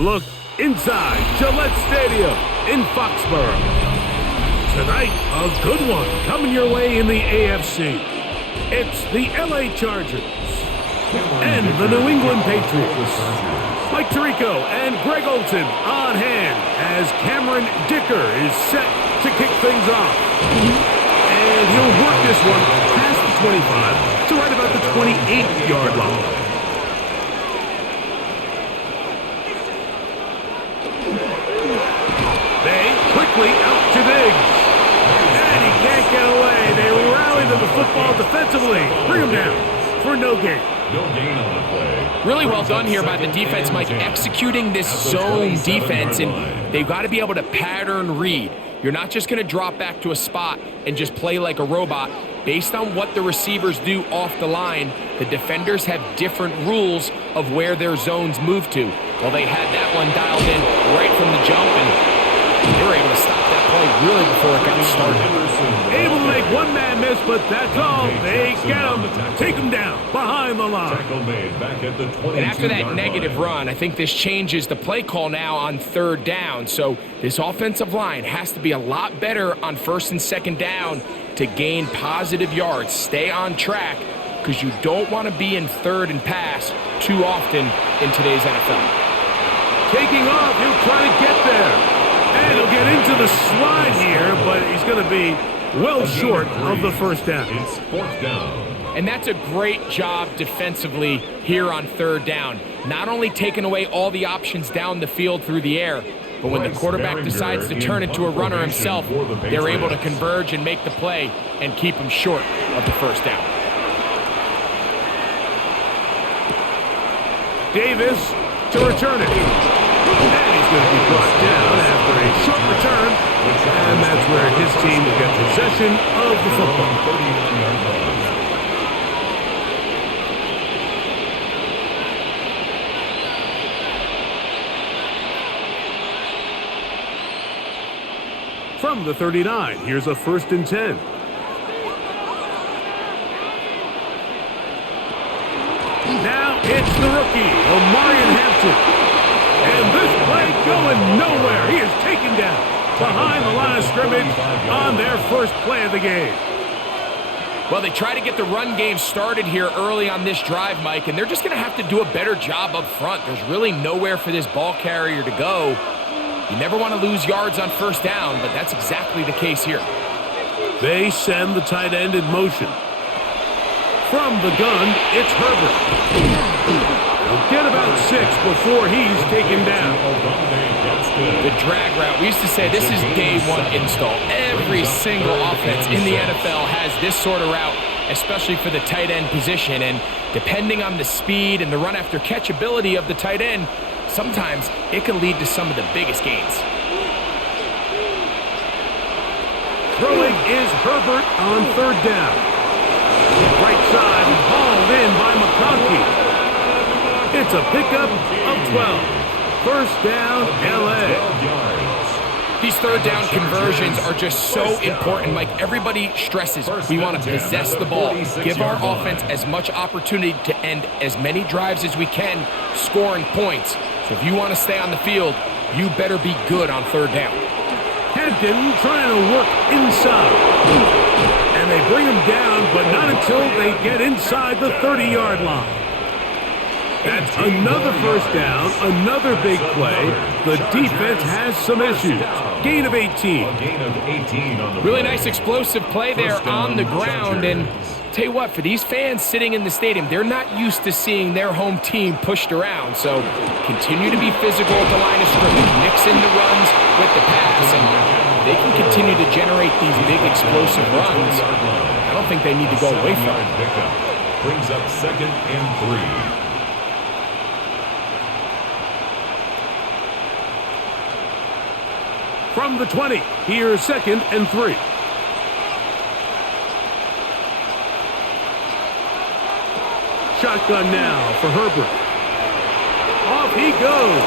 look inside Gillette Stadium in Foxborough. Tonight, a good one coming your way in the AFC. It's the LA Chargers and the New England Patriots. Mike Tirico and Greg Olson on hand as Cameron Dicker is set to kick things off. And he'll work this one past the 25 to right about the 28-yard line. They quickly out to Diggs. And he can't get away. They rally to the football defensively. Bring him down for no gain. No gain on the play. Really well done here by the defense, Mike, executing this zone defense, and they've got to be able to pattern read. You're not just going to drop back to a spot and just play like a robot. Based on what the receivers do off the line, the defenders have different rules of where their zones move to. Well, they had that one dialed in right from the jump, and they were able to stop that play really before it got started. Able to make one man miss, but that's all. They get him, take him down behind the line. And after that negative run, I think this changes the play call now on third down. So this offensive line has to be a lot better on first and second down to gain positive yards. Stay on track, because you don't want to be in third and pass too often in today's NFL. Taking off, he'll try to get there. And he'll get into the slide here, but he's going to be well short of the first down. It's fourth down. And that's a great job defensively here on third down. Not only taking away all the options down the field through the air, but when the quarterback decides to turn into a runner himself, they're able to converge and make the play and keep him short of the first down. Davis to return it. And he's going to be brought down after a short return. And that's where his team will get possession of the football. From the 39, here's a 1st and 10. Now it's the rookie, Omarion Hampton. And this play going nowhere. He is taken down behind the line of scrimmage on their first play of the game. Well, they try to get the run game started here early on this drive, Mike, and they're just going to have to do a better job up front. There's really nowhere for this ball carrier to go. You never want to lose yards on first down, but that's exactly the case here. They send the tight end in motion. From the gun, it's Herbert. He'll get about 6 before he's taken down. The drag route. We used to say this is day one install. Every single offense in the NFL has this sort of route, especially for the tight end position. And depending on the speed and the run after catch ability of the tight end, sometimes it can lead to some of the biggest gains. Throwing is Herbert on third down. Right side, hauled in by McConkey. It's a pickup of 12. First down, LA. These third down conversions are just so important, Mike. Everybody stresses we want to possess the ball, give our offense as much opportunity to end as many drives as we can, scoring points. So if you want to stay on the field, you better be good on third down. Hampton trying to work inside. And they bring him down, but not until they get inside the 30-yard line. That's another first down, another big play. The defense has some issues. Gain of 18. Really nice explosive play there on the ground. And tell you what, for these fans sitting in the stadium, they're not used to seeing their home team pushed around. So continue to be physical at the line of scrimmage, mix in the runs with the pass, and they can continue to generate these big explosive runs. I don't think they need to go away from it. Brings up 2nd and 3. From the 20, here's 2nd and 3. Shotgun now for Herbert. Off he goes.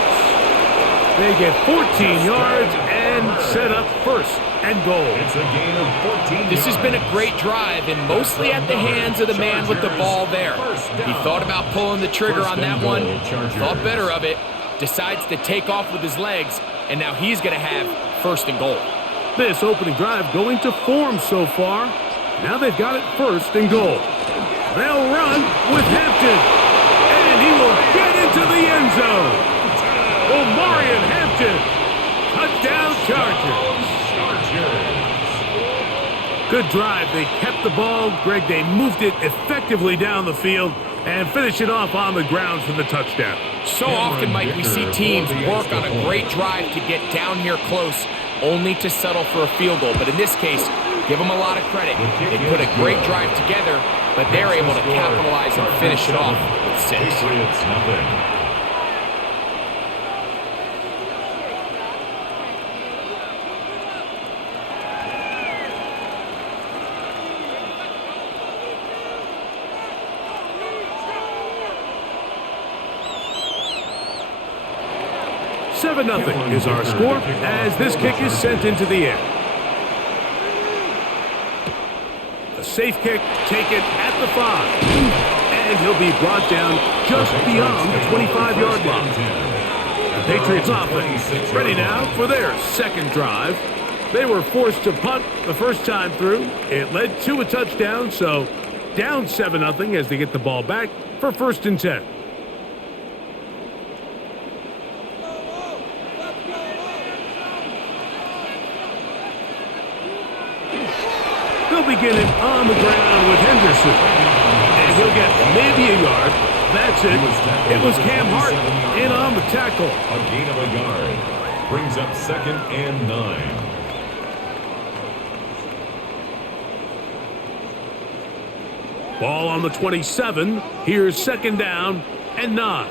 They get 14 yards and set up 1st and goal. It's a gain of 14. This has been a great drive, and mostly at the hands of the man with the ball there. He thought about pulling the trigger on that one, thought better of it, decides to take off with his legs, and now he's going to have first and goal. This opening drive going to form so far. Now they've got it first and goal. They'll run with Hampton, and he will get into the end zone. Omarion Hampton, touchdown Chargers. Good drive. They kept the ball. Greg, they moved it effectively down the field and finish it off on the ground for the touchdown. So often, Mike, we see teams work on a great drive to get down here close, only to settle for a field goal. But in this case, give them a lot of credit. They put a great drive together, but they're able to capitalize and finish it off with 6. Patriots nothing. Seven nothing is our score as this kick is sent into the air. A safe kick taken at the 5. And he'll be brought down just beyond the 25-yard line. The Patriots offense ready now for their second drive. They were forced to punt the first time through. It led to a touchdown, so down 7-0 as they get the ball back for first and 10. They'll begin it on the ground with Henderson. And he'll get maybe a yard. That's it. It was Cam Hart in on the tackle. A gain of a yard. Brings up 2nd and 9. Ball on the 27. Here's 2nd down and 9.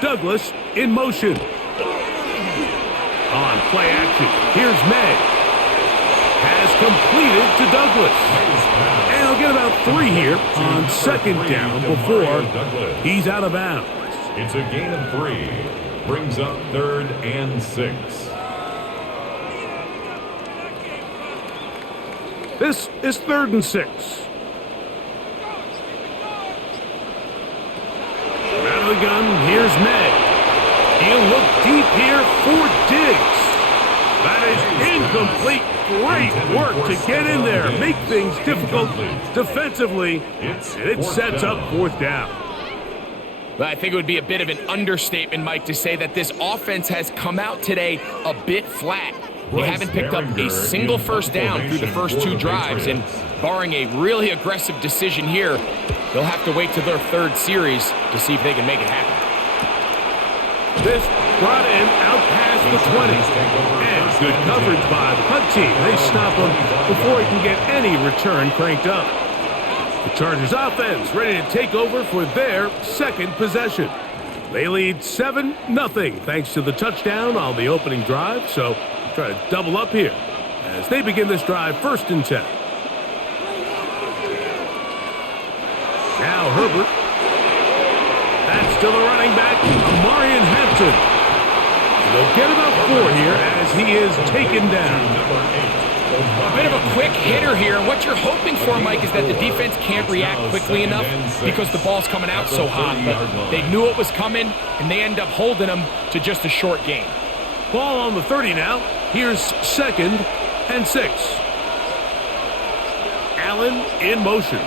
Douglas in motion. On play action. Here's May. Has completed to Douglas. And he'll get about 3 here on 2nd down before he's out of bounds. It's a gain of 3. Brings up 3rd and 6. This is 3rd and 6. Out of the gun, here's May. He'll look deep here for Diggs. That is incomplete. Great work to get in there, make things difficult defensively, and it sets up 4th down. But I think it would be a bit of an understatement, Mike, to say that this offense has come out today a bit flat. They haven't picked up a single first down through the first 2 drives, and barring a really aggressive decision here, they'll have to wait to their 3rd series to see if they can make it happen. This brought in out past the 20. And good coverage by the punt team. They stop him before he can get any return cranked up. The Chargers offense ready to take over for their 2nd possession. They lead 7-0 thanks to the touchdown on the opening drive. So try to double up here as they begin this drive 1st and 10. Now Herbert. That's still a running back, Omarion Hampton. They'll get about 4 here as he is taken down. A bit of a quick hitter here. What you're hoping for, Mike, is that the defense can't react quickly enough because the ball's coming out so hot. But they knew it was coming, and they end up holding them to just a short gain. Ball on the 30 now. Here's 2nd and 6. Allen in motion.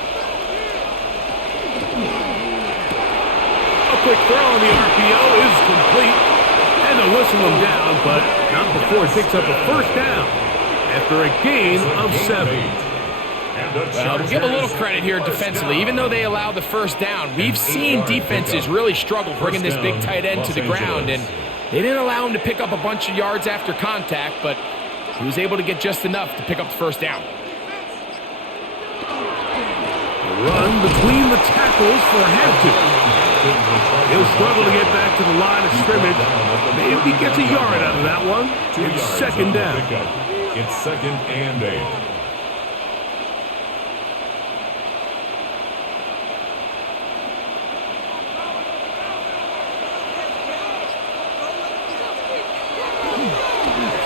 A quick throw on the RPO is complete. And they'll whistle him down, but not before he picks up a first down after a gain of 7. Well, we'll give a little credit here defensively. Even though they allow the first down, we've seen defenses really struggle bringing this big tight end to the ground, and they didn't allow him to pick up a bunch of yards after contact, but he was able to get just enough to pick up the first down. Run between the tackles for Hampton. He'll struggle to get back to the line of scrimmage. Maybe he gets a yard out of that one. It's 2nd down. It's 2nd and 8.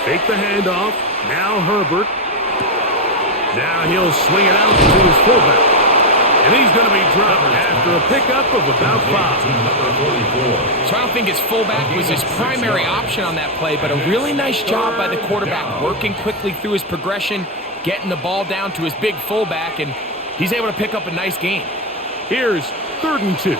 Fake the handoff. Now Herbert. Now he'll swing it out to his fullback. And he's going to be dropped after a pickup of about 5. don't think his fullback was his primary option on that play, but a really nice job by the quarterback working quickly through his progression, getting the ball down to his big fullback, and he's able to pick up a nice gain. Here's 3rd and 2.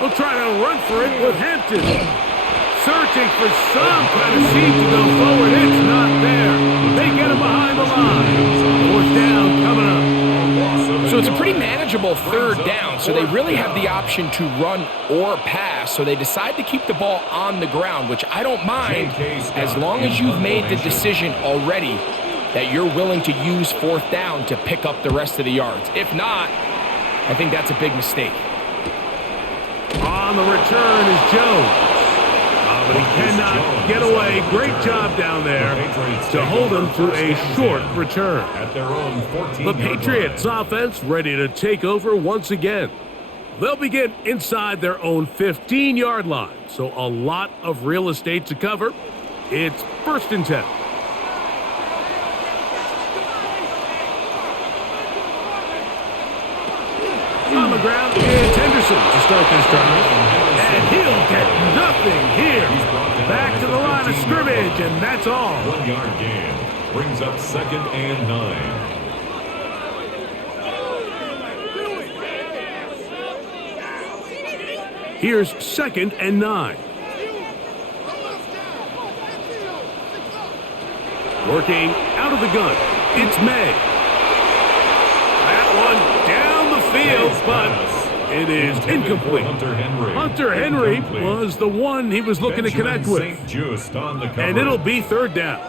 We'll try to run for it with Hampton. Searching for some kind of seed to go forward. It's not there. They get him behind the line. 4th down coming up. So it's a pretty manageable 3rd down, so they really have the option to run or pass, so they decide to keep the ball on the ground, which I don't mind as long as you've made the decision already that you're willing to use 4th down to pick up the rest of the yards. If not, I think that's a big mistake. On the return is Jones. But he cannot get away. Great job down there to hold him to a short return. The Patriots offense ready to take over once again. They'll begin inside their own 15-yard line, so a lot of real estate to cover. It's 1st and 10. On the ground is Henderson to start this drive. And he'll get nothing here. Back to the line of scrimmage, and that's all. 1-yard gain brings up 2nd and 9. Here's 2nd and 9. Working out of the gun. It's May. That one down the field, but it is incomplete. Hunter Henry was the one he was looking to connect with. And it'll be 3rd down.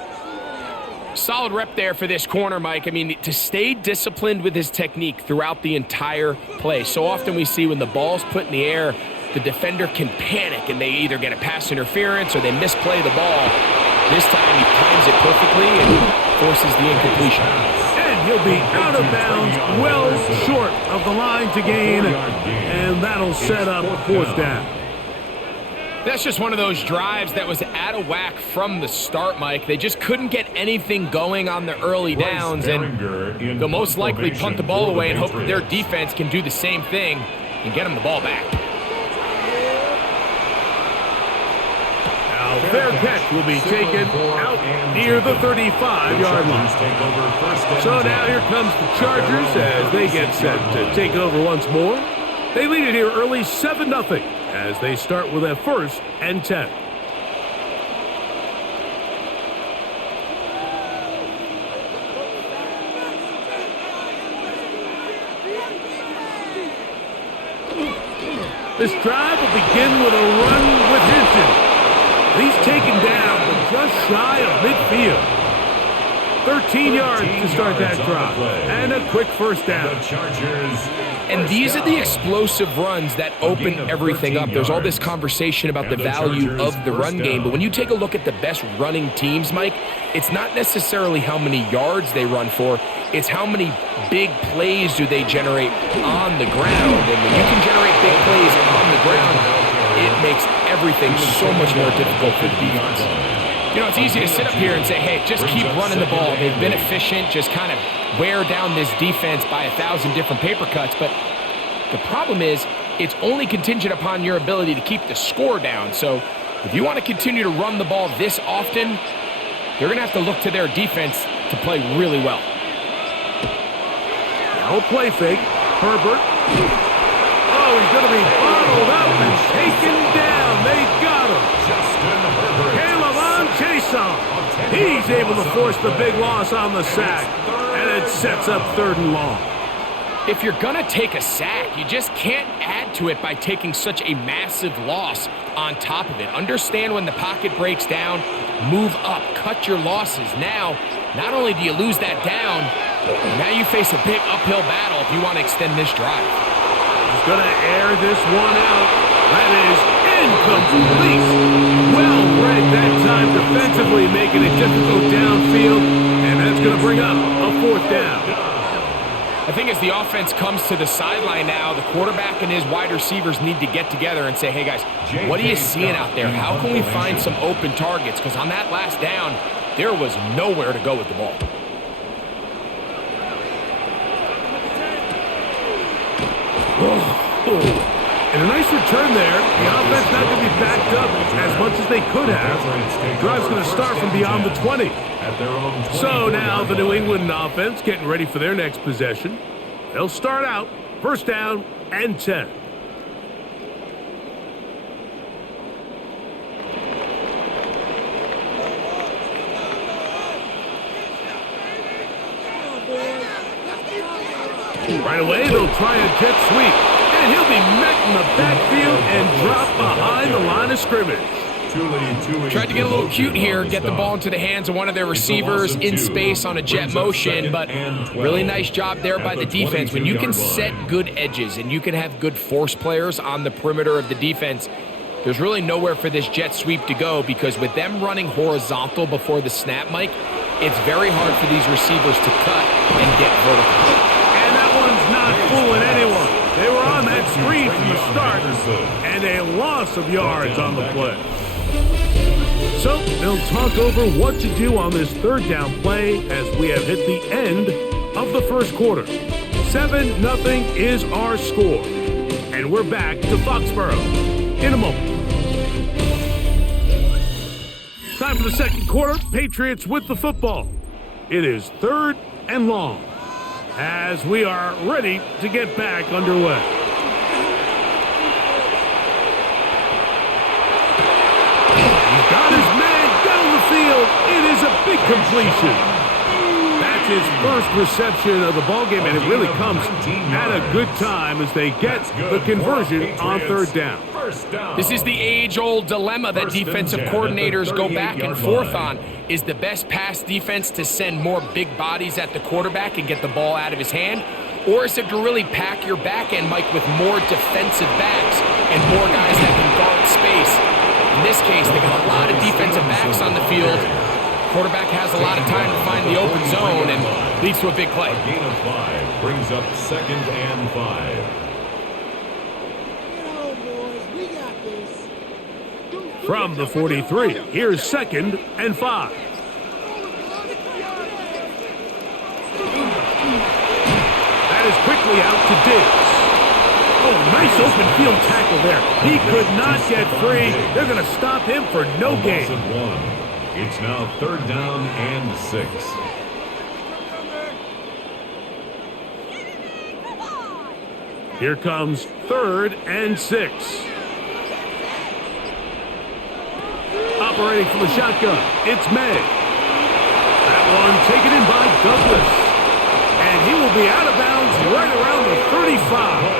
Solid rep there for this corner, Mike. I mean, to stay disciplined with his technique throughout the entire play. So often we see when the ball's put in the air, the defender can panic and they either get a pass interference or they misplay the ball. This time he times it perfectly and forces the incompletion. He'll be out of bounds, well short of the line to gain, and that'll set up 4th down. That's just one of those drives that was out of whack from the start, Mike. They just couldn't get anything going on the early downs, and they'll most likely punt the ball away and hope that their defense can do the same thing and get them the ball back. Their catch will be taken out near the 35-yard line. So now here comes the Chargers as they get set to take over once more. They lead it here early 7-0 as they start with a 1st and 10. This drive will begin with a run with Hinton. He's taken down, but just shy of midfield. 13 yards to start that drive. And a quick 1st down. And these are the explosive runs that open everything up. There's all this conversation about the value of the run game, but when you take a look at the best running teams, Mike, it's not necessarily how many yards they run for, it's how many big plays do they generate on the ground. And when you can generate big plays on the ground, it makes everything so much more difficult for the defense. You know, it's easy to sit up here and say, hey, just keep running the ball. They've been efficient, just kind of wear down this defense by 1,000 different paper cuts. But the problem is it's only contingent upon your ability to keep the score down. So if you want to continue to run the ball this often, they're going to have to look to their defense to play really well. Now play fake. Herbert. Oh, he's going to be bottled up and taken down. They got him. Caleb on chase on. He's able to force the big loss on the sack. And it sets up 3rd and long. If you're going to take a sack, you just can't add to it by taking such a massive loss on top of it. Understand when the pocket breaks down, move up, cut your losses. Now, not only do you lose that down, now you face a big uphill battle if you want to extend this drive. He's going to air this one out. That is incomplete. Well read that time defensively, making it difficult downfield, and that's going to bring up a 4th down. I think as the offense comes to the sideline now, the quarterback and his wide receivers need to get together and say, hey guys, what are you seeing out there? How can we find some open targets? Because on that last down, there was nowhere to go with the ball. Oh. And a nice return there. The offense not going to be backed up as much as they could have. Drive's going to start from beyond the 20. So now the New England offense getting ready for their next possession. They'll start out first down and 10. Right away, they'll try a jet sweep. And he'll be met in the backfield and dropped behind the line of scrimmage. Tried to get a little cute here, get the ball into the hands of one of their receivers in space on a jet motion, but really nice job there by the defense. When you can set good edges and you can have good force players on the perimeter of the defense, there's really nowhere for this jet sweep to go, because with them running horizontal before the snap, Mike, it's very hard for these receivers to cut and get vertical. And that one's not fooling anyone. They were on that screen from the start, and a loss of yards on the play. So they'll talk over what to do on this third down play as we have hit the end of the first quarter. 7-0 is our score, and we're back to Foxborough in a moment. Time for the second quarter. Patriots with the football. It is 3rd and long, as we are ready to get back underway. He's got his man down the field. It is a big completion. That's his first reception of the ballgame, and it really comes at a good time as they get the conversion on 3rd down. This is the age-old dilemma that defensive coordinators go back and forth on. Is the best pass defense to send more big bodies at the quarterback and get the ball out of his hand? Or is it to really pack your back end, Mike, with more defensive backs and more guys that can guard space? In this case, they got a lot of defensive backs on the field. Quarterback has a lot of time to find the open zone and leads to a big play. A gain of 5 brings up 2nd and 5. From the 43, here's 2nd and 5. That is quickly out to Diggs. Oh, nice open field tackle there. He could not get free. They're going to stop him for no gain. It's now 3rd down and 6. Here comes 3rd and 6. Operating from the shotgun, it's May. That one taken in by Douglas. And he will be out of bounds right around the 35.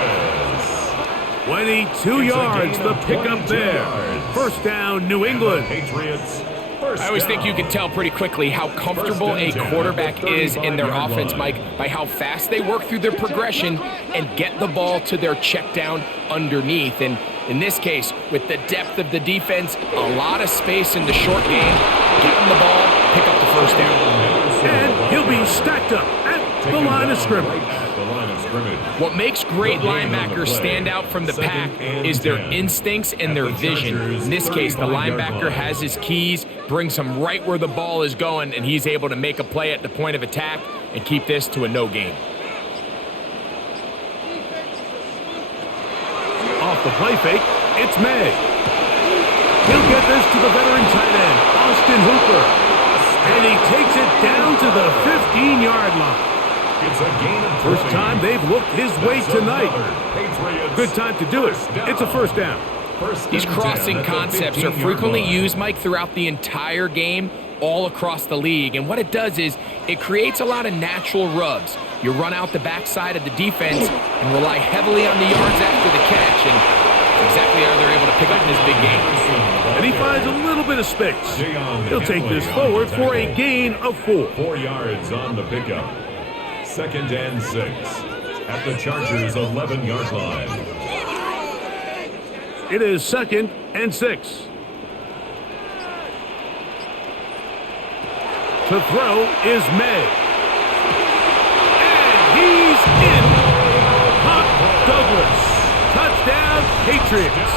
22 yards, the pickup there. First down, New England. Patriots. I always think you can tell pretty quickly how comfortable a quarterback is in their offense, Mike, by how fast they work through their progression and get the ball to their check down underneath. And in this case, with the depth of the defense, a lot of space in the short game, get him the ball, pick up the first down. And he'll be stacked up at the line of scrimmage. What makes great linebackers stand out from the pack is their instincts and their vision. In this case, the linebacker has his keys, brings him right where the ball is going, and he's able to make a play at the point of attack and keep this to a no gain. Off the play fake, it's May. He'll get this to the veteran tight end, Austin Hooper. And he takes it down to the 15-yard line. It's a gain of 3. First time they've looked his way tonight. Good time to do it. It's a first down. These crossing concepts are frequently used, Mike, throughout the entire game, all across the league. And what it does is it creates a lot of natural rubs. You run out the backside of the defense and rely heavily on the yards after the catch. And exactly how they're able to pick up this big game. And he finds a little bit of space. He'll take this forward for a gain of 4. 4 yards on the pickup. 2nd and 6 at the Chargers' 11-yard line. It is 2nd and 6. To throw is May. And he's in. Hot Douglas. Touchdown, Patriots.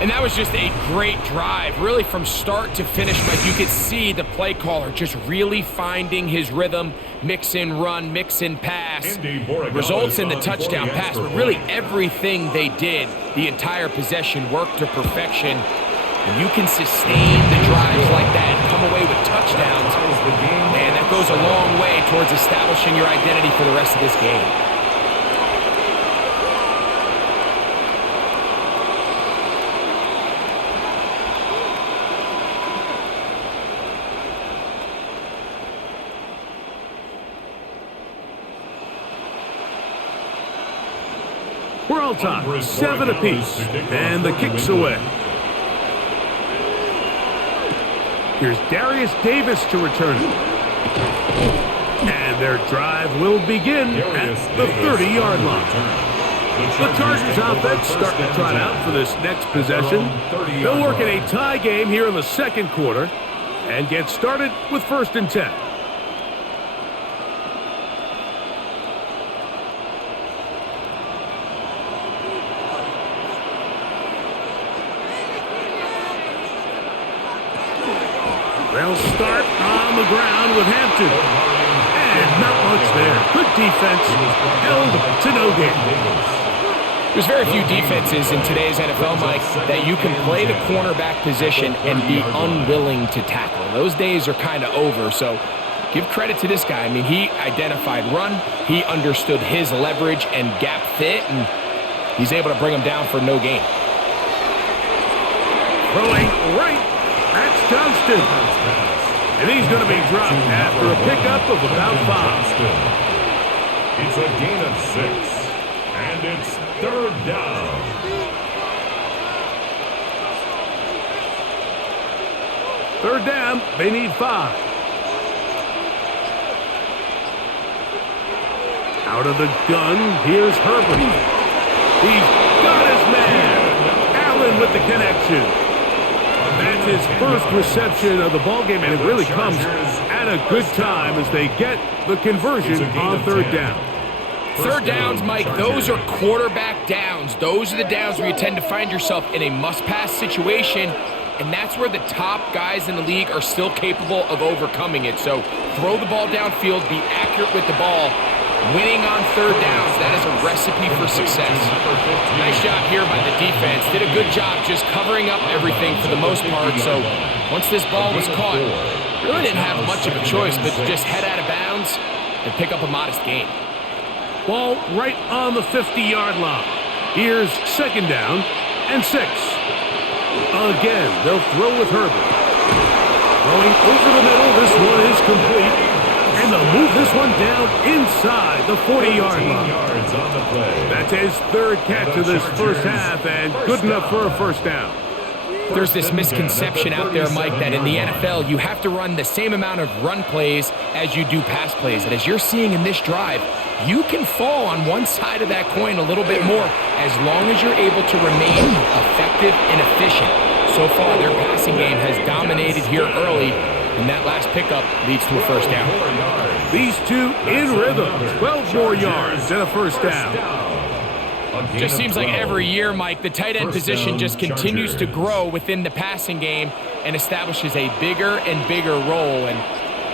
And that was just a great drive, really from start to finish. Like you could see the play caller just really finding his rhythm, mix in run, mix in pass, results in the touchdown pass. But really everything they did, the entire possession worked to perfection. And you can sustain the drives like that and come away with touchdowns. Man, that goes a long way towards establishing your identity for the rest of this game. We're all tied, 7 apiece, and the kick's away. Here's Darius Davis to return it. And their drive will begin at the 30-yard line. The Chargers offense starting to trot out for this next possession. They'll work in a tie game here in the second quarter and get started with 1st and 10. They'll start on the ground with Hampton. And not much there. Good defense, held to no gain. There's very few defenses in today's NFL, Mike, that you can play the cornerback position and be unwilling to tackle. Those days are kind of over, so give credit to this guy. I mean, he identified run, he understood his leverage and gap fit, and he's able to bring him down for no gain. Throwing right. That's Johnston. And he's going to be dropped after a pickup of about 5. It's a gain of 6. And it's 3rd down. Third down, they need 5. Out of the gun, here's Herbert. He's got his man. Allen with the connection. That's his first reception of the ballgame, and it really comes at a good time as they get the conversion on 3rd down. 3rd downs, Mike, those are quarterback downs. Those are the downs where you tend to find yourself in a must-pass situation, and that's where the top guys in the league are still capable of overcoming it. So throw the ball downfield, be accurate with the ball. Winning on 3rd downs, that is a recipe for success. Nice job here by the defense. Did a good job just covering up everything for the most part. So once this ball was caught, really didn't have much of a choice but to just head out of bounds and pick up a modest gain. Ball right on the 50-yard line. Here's 2nd down and 6. Again, they'll throw with Herbert. Throwing over the middle, this one is complete. And they'll move this one down inside the 40-yard line. That's his 3rd catch of this first half, and good enough for a 1st down. There's this misconception out there, Mike, that in the NFL, you have to run the same amount of run plays as you do pass plays. And as you're seeing in this drive, you can fall on one side of that coin a little bit more as long as you're able to remain effective and efficient. So far, their passing game has dominated here early, and that last pickup leads to a 1st down. These two in rhythm, 12 more yards and a 1st down. Just seems like every year, Mike, the tight end position just continues to grow within the passing game and establishes a bigger and bigger role. And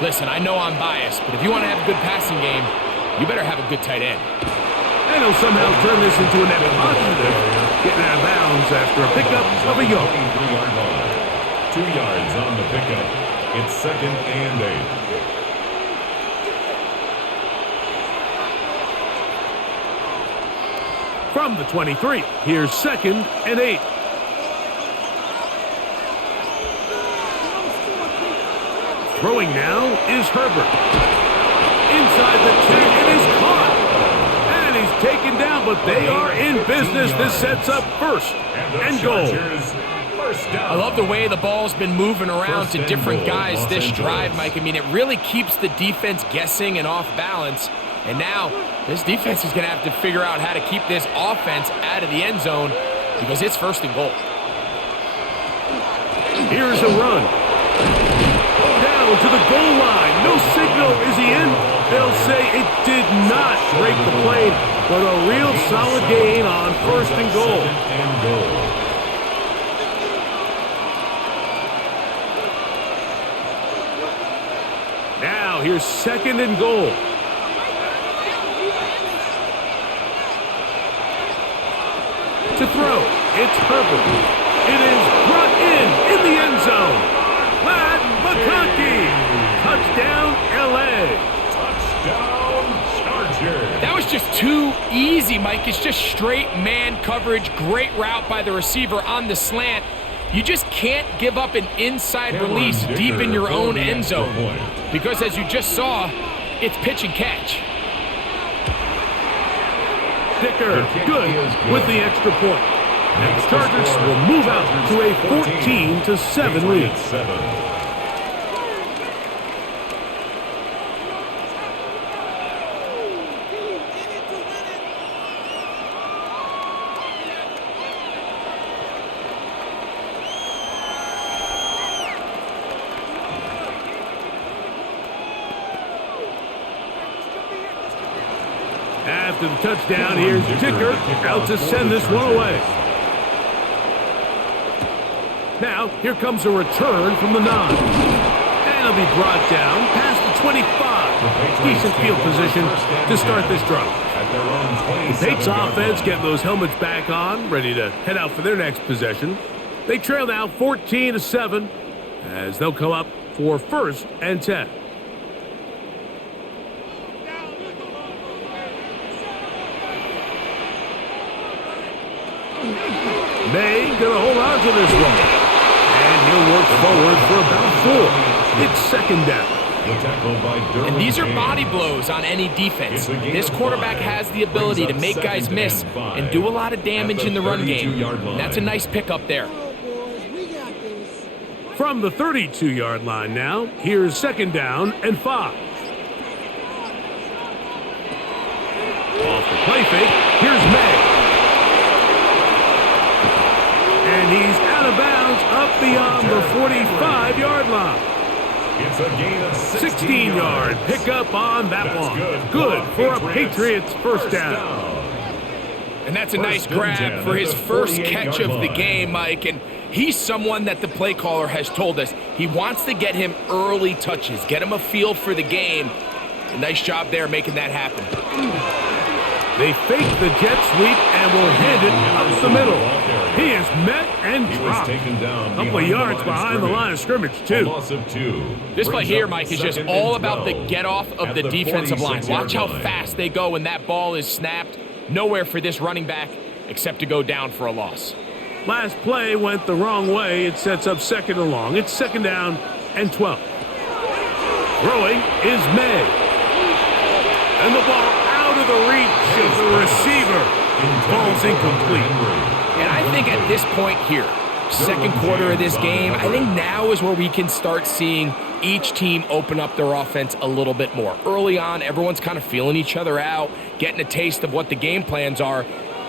listen, I know I'm biased, but if you want to have a good passing game, you better have a good tight end. And he'll somehow turn this into a net positive, getting out of bounds after a pickup of a yard. 2 yards on the pickup. It's 2nd and 8. From the 23, here's 2nd and 8. Throwing now is Herbert. Inside the 10, it is caught. And he's taken down, but they are in business. This sets up 1st and goal. I love the way the ball's been moving around to different guys this drive, Mike. I mean, it really keeps the defense guessing and off balance. And now, this defense is going to have to figure out how to keep this offense out of the end zone because it's 1st and goal. Here's a run. Down to the goal line. No signal. Is he in? They'll say it did not break the plane, but a real solid gain on 1st and goal. here's 2nd and goal. To throw, it's Herbert. It is brought in the end zone. Matt McConkey. Touchdown, L.A. Touchdown, Chargers. That was just too easy, Mike. It's just straight man coverage. Great route by the receiver on the slant. You just can't give up an inside release deep in your own end zone. Because as you just saw, it's pitch and catch. Dicker, good with the extra point. And the Chargers will move out to a 14-7 lead. After the touchdown, here's Dicker out to send this one away. Now, here comes a return from the 9. And it'll be brought down past the 25. Decent field position to start this drive. The Patriots offense getting those helmets back on, ready to head out for their next possession. They trail now 14-7 as they'll come up for 1st and 10. May gonna hold on to this one. And he'll work forward for about 4. It's 2nd down. And these are body blows on any defense. This quarterback has the ability to make guys miss and do a lot of damage in the run game. And that's a nice pickup there. From the 32-yard line now, here's 2nd down and 5. Off the play fake, here's May. And he's out of bounds up beyond the 45-yard line. It's a gain of 16-yard pickup on that one. Good for a Patriots first down. And that's a nice grab for his first catch of the game, Mike. And he's someone that the play caller has told us he wants to get him early touches, get him a feel for the game. A nice job there making that happen. They fake the jet sweep and will hand it up the middle. He is met and dropped. A couple of yards behind the line of scrimmage, too. This play here, Mike, is just all about the get-off of the defensive line. Watch how fast they go when that ball is snapped. Nowhere for this running back except to go down for a loss. Last play went the wrong way. It sets up 2nd and long. It's 2nd down and 12. Throwing is May. And the ball out of the reach of the receiver. Ball's incomplete. And I think at this point here, 2nd quarter of this game, I think now is where we can start seeing each team open up their offense a little bit more. Early on, everyone's kind of feeling each other out, getting a taste of what the game plans are.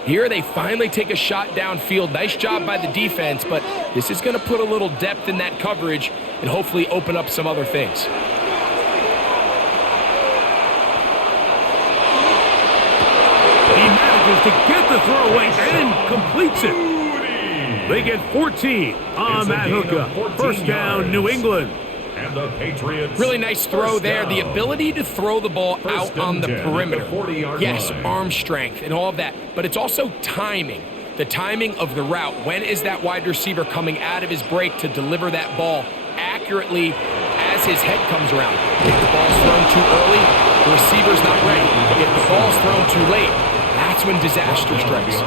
Here they finally take a shot downfield. Nice job by the defense, but this is going to put a little depth in that coverage and hopefully open up some other things. He manages to get the throw away and completes it. They get 14 on that hookup. First down, New England. And the Patriots. Really nice throw there. The ability to throw the ball out on the perimeter. Yes, arm strength and all of that, but it's also timing. The timing of the route. When is that wide receiver coming out of his break to deliver that ball accurately as his head comes around? If the ball's thrown too early, the receiver's not ready. If the ball's thrown too late, that's when disaster strikes.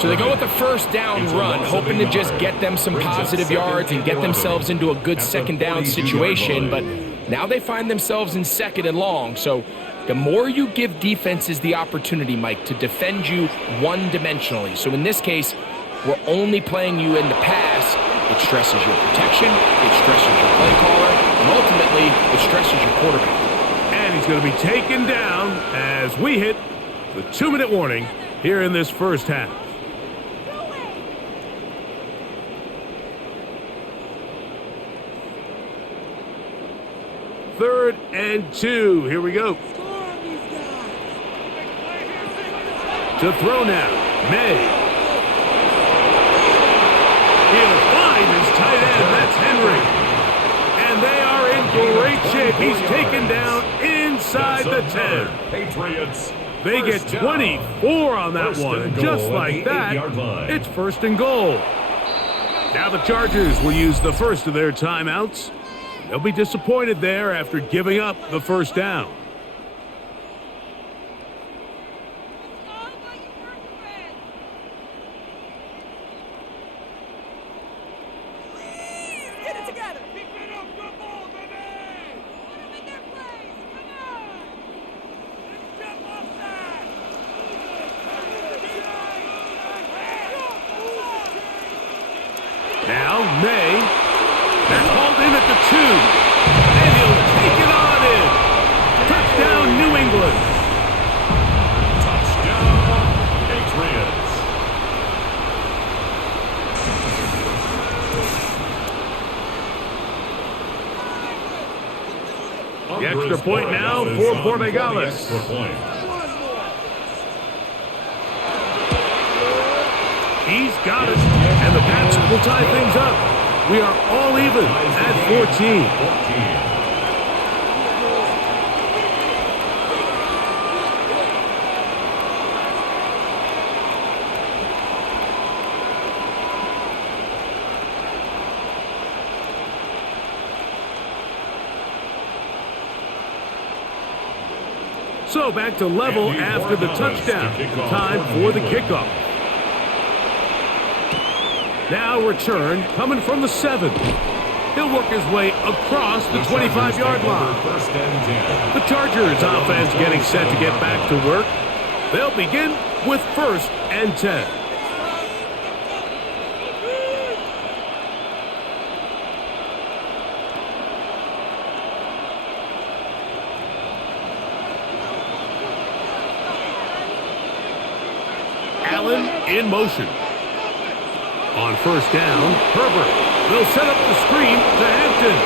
So they go with the first down run, hoping to just get them some positive yards and get themselves into a good 2nd down situation, but now they find themselves in 2nd and long. So the more you give defenses the opportunity, Mike, to defend you one-dimensionally. So in this case, we're only playing you in the pass. It stresses your protection, it stresses your play caller, and ultimately it stresses your quarterback. And he's going to be taken down as we hit the 2-minute warning here in this first half. Third and 2. Here we go. To throw now. May. He'll find his tight end. That's Henry. And they are in great shape. He's taken down inside the 10. Patriots. They get 24 on that one. And just like that, it's 1st and goal. Now the Chargers will use the first of their timeouts. They'll be disappointed there after giving up the first down. Now, May. That's hauled in at the 2. And he'll take it on in. Touchdown, New England. Touchdown, Patriots. The extra point now for Borregales. Extra point. He's got it. And the Pats will tie things up. We are all even at 14. So back to level after the touchdown. Time for the kickoff. Now return coming from the 7. He'll work his way across the 25-yard line. The Chargers offense getting set to get back to work. They'll begin with 1st and 10. Allen in motion. On 1st down, Herbert will set up the screen to Hampton.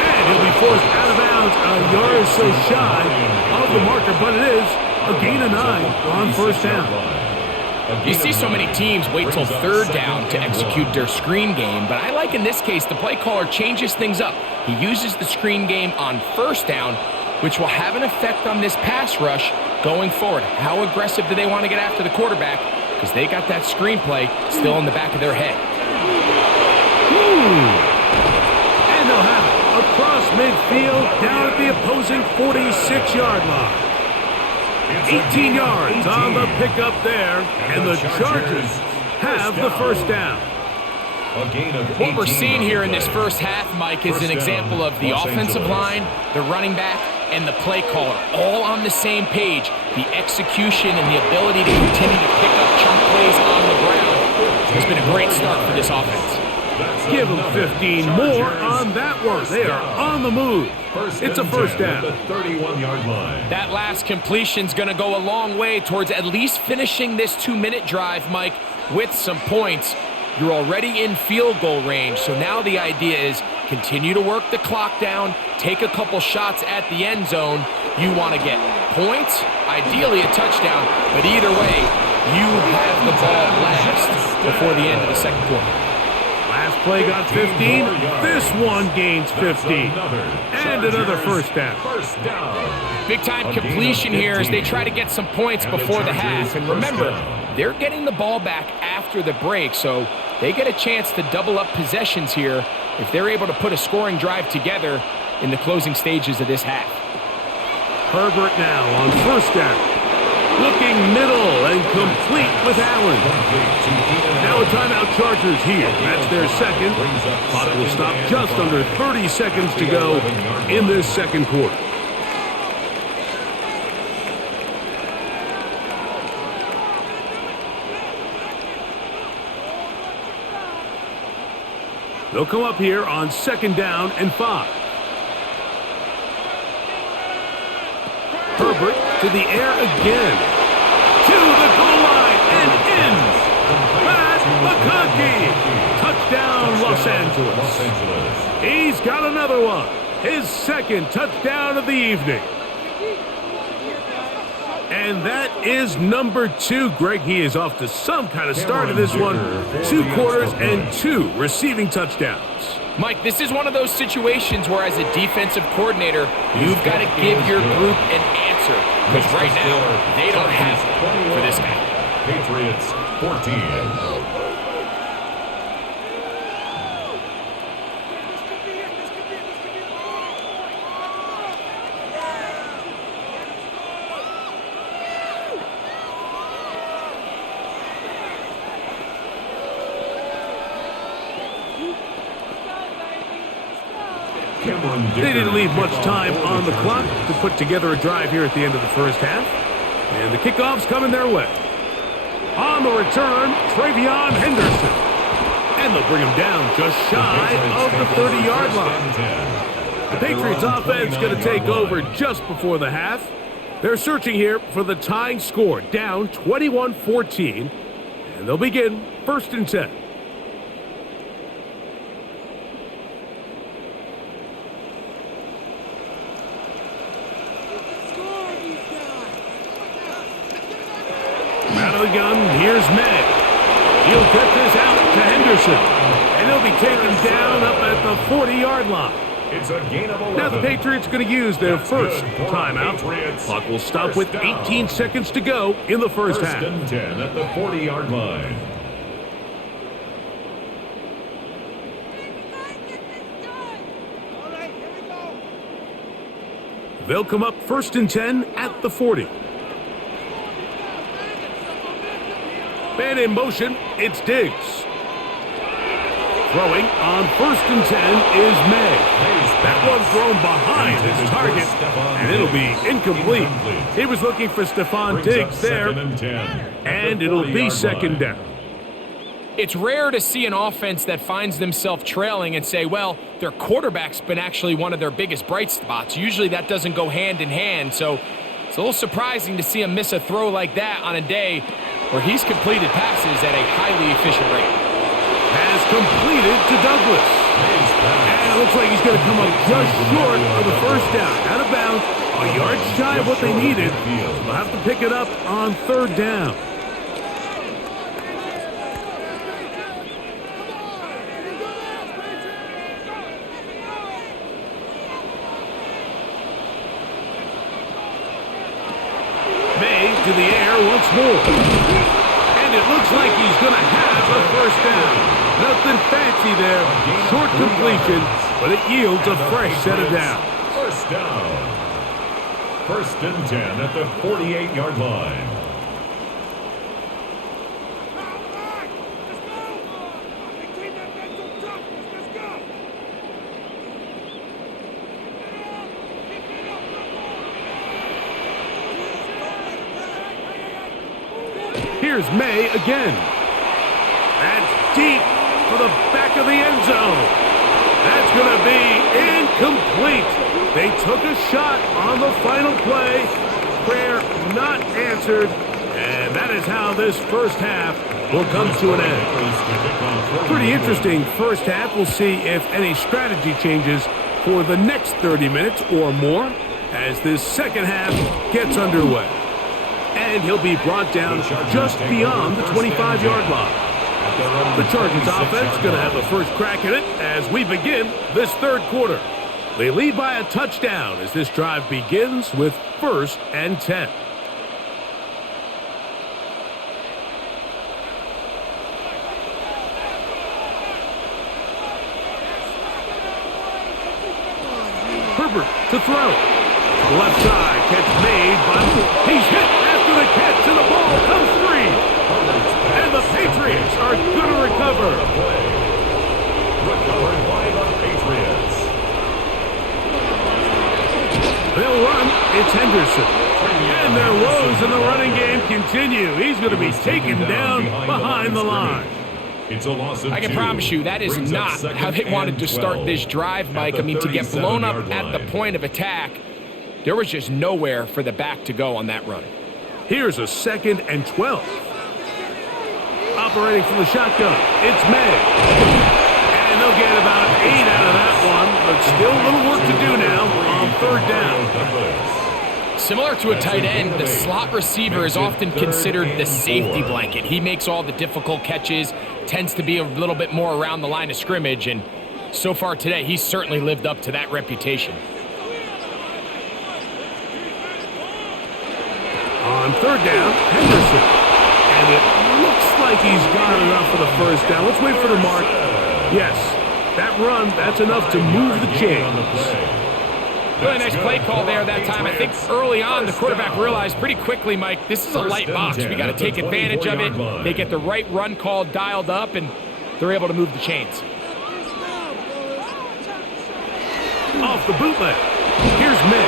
And he'll be forced out of bounds a yard or so shy of the marker, but it is a gain of 9 on 1st down. You see so many teams wait till 3rd down to execute their screen game, but I like in this case the play caller changes things up. He uses the screen game on 1st down, which will have an effect on this pass rush going forward. How aggressive do they want to get after the quarterback? Because they got that screenplay still in the back of their head. And they'll have it across midfield down at the opposing 46-yard line. 18 yards on the pickup there, and the Chargers have the 1st down. What we're seeing here in this first half, Mike, is an example of the offensive line, the running back, and the play caller all on the same page. The execution and the ability to continue to pick up chunk plays on the ground has been a great start for this offense. Give them 15 more on that one. They are on the move. It's a 1st down. The 31-yard line. That last completion's going to go a long way towards at least finishing this 2-minute drive, Mike, with some points. You're already in field goal range, so now the idea is continue to work the clock down, take a couple shots at the end zone. You want to get points, ideally a touchdown, but either way, you have the ball last before the end of the 2nd quarter. Last play got 15. This one gains 15. And another 1st down. Big-time completion here as they try to get some points before the half. And remember, they're getting the ball back after the break, so they get a chance to double up possessions here if they're able to put a scoring drive together in the closing stages of this half. Herbert now on 1st down. Looking middle and complete with Allen. Now a timeout Chargers here. That's their 2nd. Clock will stop just under 30 seconds to go in this 2nd quarter. They'll come up here on 2nd down and 5. Herbert to the air again. To the goal line and in. Pat McConkey. Touchdown, Los Angeles. He's got another one. His 2nd touchdown of the evening. And that is number 2. Greg, he is off to some kind of start in this one. 2 quarters and 2 receiving touchdowns. Mike, this is one of those situations where as a defensive coordinator, you've got to give your group an answer. Because right now, they don't have it for this guy. Patriots 14. They didn't leave much time on the clock to put together a drive here at the end of the first half. And the kickoff's coming their way. On the return, Travion Henderson. And they'll bring him down just shy of the 30-yard line. The Patriots offense going to take over just before the half. They're searching here for the tying score, down 21-14. And they'll begin 1st and 10. Out of the gun, here's May. He'll get this out to Henderson. And he'll be taken down up at the 40-yard line. It's a gain of 11. Now the Patriots going to use their first timeout. Clock will stop with 18 seconds to go in the first half. 1st and 10 at the 40-yard line. They'll come up 1st and 10 at the 40. Man in motion, it's Diggs. Throwing on 1st and 10 is May. That one thrown behind his target, and it'll be incomplete. He was looking for Stephon Diggs there, and it'll be 2nd down. It's rare to see an offense that finds themselves trailing and say, well, their quarterback's been actually one of their biggest bright spots. Usually that doesn't go hand in hand, so it's a little surprising to see him miss a throw like that on a day where he's completed passes at a highly efficient rate. Has completed to Douglas. And it looks like he's going to come up just short of the 1st down. Out of bounds, a yard shy of what they needed. They'll have to pick it up on 3rd down. May to the air once more. And it looks like he's going to have a 1st down. Nothing fancy there. Short completion, but it yields a fresh set of downs. 1st down. 1st and 10 at the 48-yard line. Here's May again. That's deep for the back of the end zone. That's going to be incomplete. They took a shot on the final play. Prayer not answered. And that is how this first half will come to an end. Pretty interesting first half. We'll see if any strategy changes for the next 30 minutes or more as this second half gets underway. And he'll be brought down just beyond the 25-yard line. The Chargers offense going to have the first crack at it as we begin this 3rd quarter. They lead by a touchdown as this drive begins with 1st and 10. Herbert to throw. To the left side, catch made by... He's hit after the catch and the ball comes free. And the Patriots are going to recover. Recovered by the Patriots. They'll run. It's Henderson. And their woes in the running game continue. He's going to be taken down behind the line. It's a loss of 2. I can promise you that is not how they wanted to start this drive, Mike. I mean, to get blown up at the point of attack, there was just nowhere for the back to go on that run. Here's a 2nd and 12. Operating from the shotgun, it's May. And they'll get about 8 out of that one, but still a little work to do now on 3rd down. Similar to a tight end, the slot receiver is often considered the safety blanket. He makes all the difficult catches, tends to be a little bit more around the line of scrimmage, and so far today, he's certainly lived up to that reputation. On third down, Henderson. And it looks like he's got enough for the first down. Let's wait for the mark. Yes, that run, that's enough to move the chains. Really nice play call there that time. I think early on, the quarterback realized pretty quickly, Mike, this is a light box. We got to take advantage of it. They get the right run call dialed up, and they're able to move the chains. Off the bootleg. Here's May.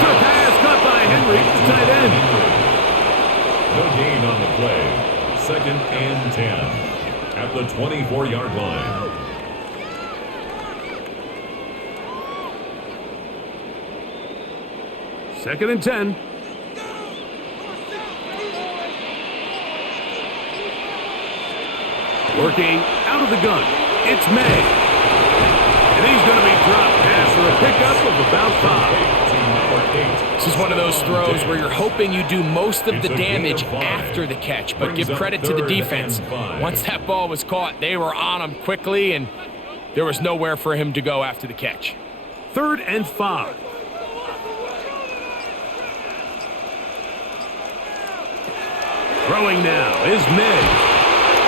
Good pass caught by Henry, the tight end. No gain on the play. 2nd and 10 at the 24-yard line. Second and 10. Working out of the gun. It's May. And he's going to be dropped after a pickup of about 5. This is one of those throws where you're hoping you do most of the damage after the catch, but give credit to the defense. Once that ball was caught, they were on him quickly, and there was nowhere for him to go after the catch. 3rd and 5. Throwing now is May.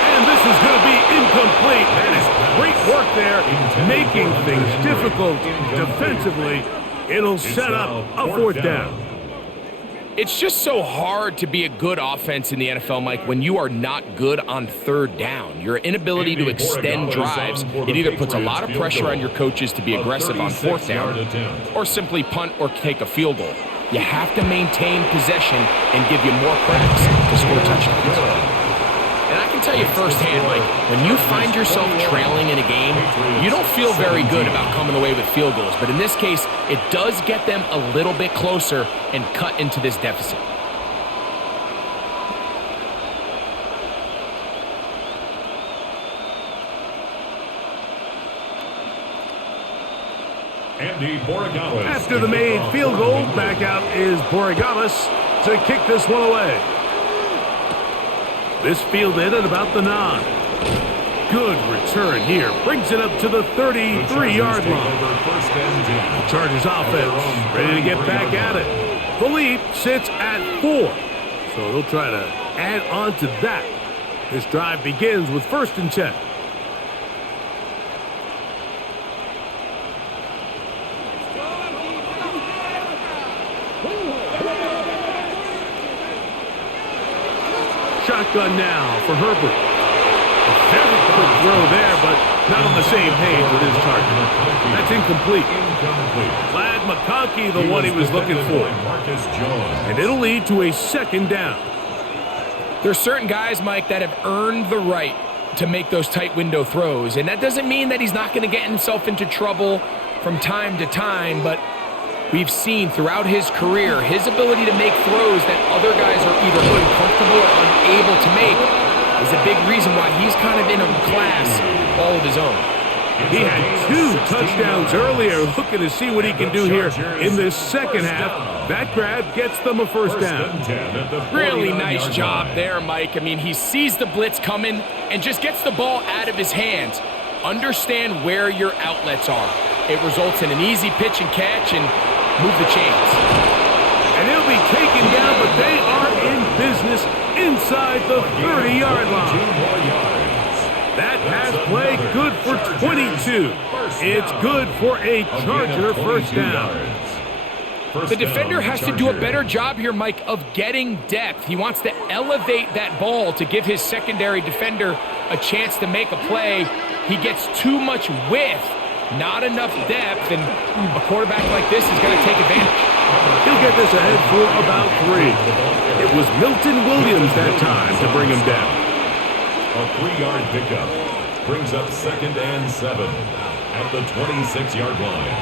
And this is going to be incomplete. That is great work there, making things difficult defensively. It'll set up a 4th down. It's just so hard to be a good offense in the NFL, Mike, when you are not good on 3rd down. Your inability to extend drives, it either puts a lot of pressure on your coaches to be aggressive on 4th down or simply punt or take a field goal. You have to maintain possession and give you more cracks to score touchdowns. And I can tell you firsthand, Mike, when you find yourself trailing in a game, you don't feel very good about coming away with field goals. But in this case, it does get them a little bit closer and cut into this deficit. After the made field goal, back out is Borregalis to kick this one away. This fielded at about the 9. Good return here. Brings it up to the 33-yard line. The Chargers offense ready to get back at it. The lead sits at 4. So they'll try to add on to that. This drive begins with 1st and 10. Shotgun now for Herbert. A very quick throw there, but not on the same page with his target. That's incomplete. Vlad McConkey, the one he was looking for. And it'll lead to a 2nd down. There's certain guys, Mike, that have earned the right to make those tight window throws. And that doesn't mean that he's not going to get himself into trouble from time to time, but we've seen throughout his career his ability to make throws that other guys are either uncomfortable or unable to make is a big reason why he's kind of in a class all of his own. He had 2 touchdowns earlier, looking to see what he can do here in this second half. That grab gets them a 1st down. Really nice job there, Mike. I mean, he sees the blitz coming and just gets the ball out of his hands. Understand where your outlets are. It results in an easy pitch and catch and move the chains. And he'll be taken down, but they are in business inside the 30-yard line. That pass play good for 22. It's good for a Charger 1st down. The defender has to do a better job here, Mike, of getting depth. He wants to elevate that ball to give his secondary defender a chance to make a play. He gets too much width, not enough depth, and a quarterback like this is going to take advantage. He'll get this ahead for about 3. It was Milton Williams that time to bring him down. A 3-yard pickup brings up 2nd and 7 at the 26-yard line.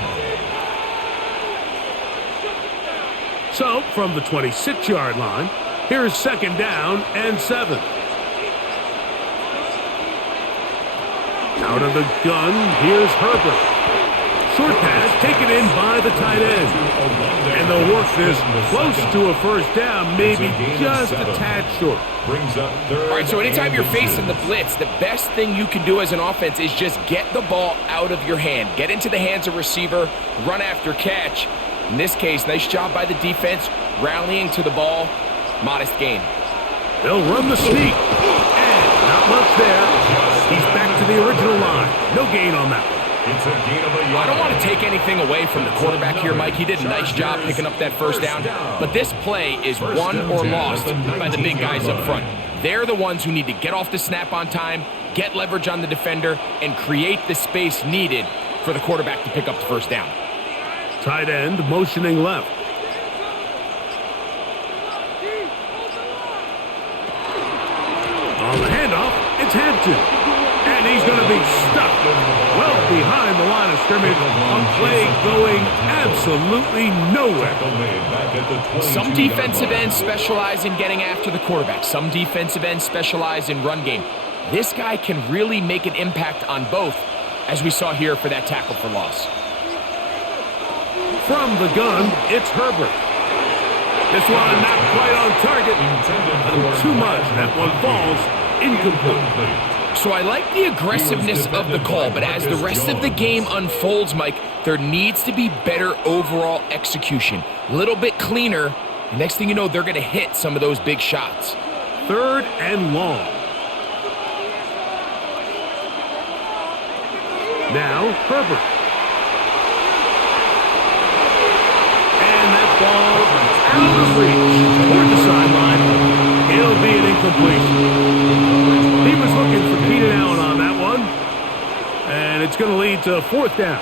So, from the 26-yard line, here's 2nd down and 7. Out of the gun, here's Herbert. Short pass taken in by the tight end. And they'll work this close to a first down, maybe just a tad short. Brings up third. All right, so anytime you're facing the blitz, the best thing you can do as an offense is just get the ball out of your hand. Get into the hands of receiver, run after catch. In this case, nice job by the defense, rallying to the ball. Modest gain. They'll run the sneak. And not much there. He's back to the original line. No gain on that one. It's a gain of a yard. I don't want to take anything away from the quarterback here, Mike. He did a nice job picking up that first down. But this play is won or lost by the big guys up front. They're the ones who need to get off the snap on time, get leverage on the defender, and create the space needed for the quarterback to pick up the first down. Tight end motioning left. On the handoff, it's Hampton. And he's going to be stuck well behind the line of scrimmage on play going absolutely nowhere. Some defensive ends specialize in getting after the quarterback. Some defensive ends specialize in run game. This guy can really make an impact on both, as we saw here for that tackle for loss. From the gun, it's Herbert. This one not quite on target. Too much. That one falls incomplete. So I like the aggressiveness of the call, but as the rest of the game unfolds, Mike, there needs to be better overall execution. A little bit cleaner, and next thing you know, they're going to hit some of those big shots. Third and long. Now, Herbert. And that ball out of reach toward the sideline. It'll be an incompletion. He was looking for Keenan Allen on that one. And it's going to lead to fourth down.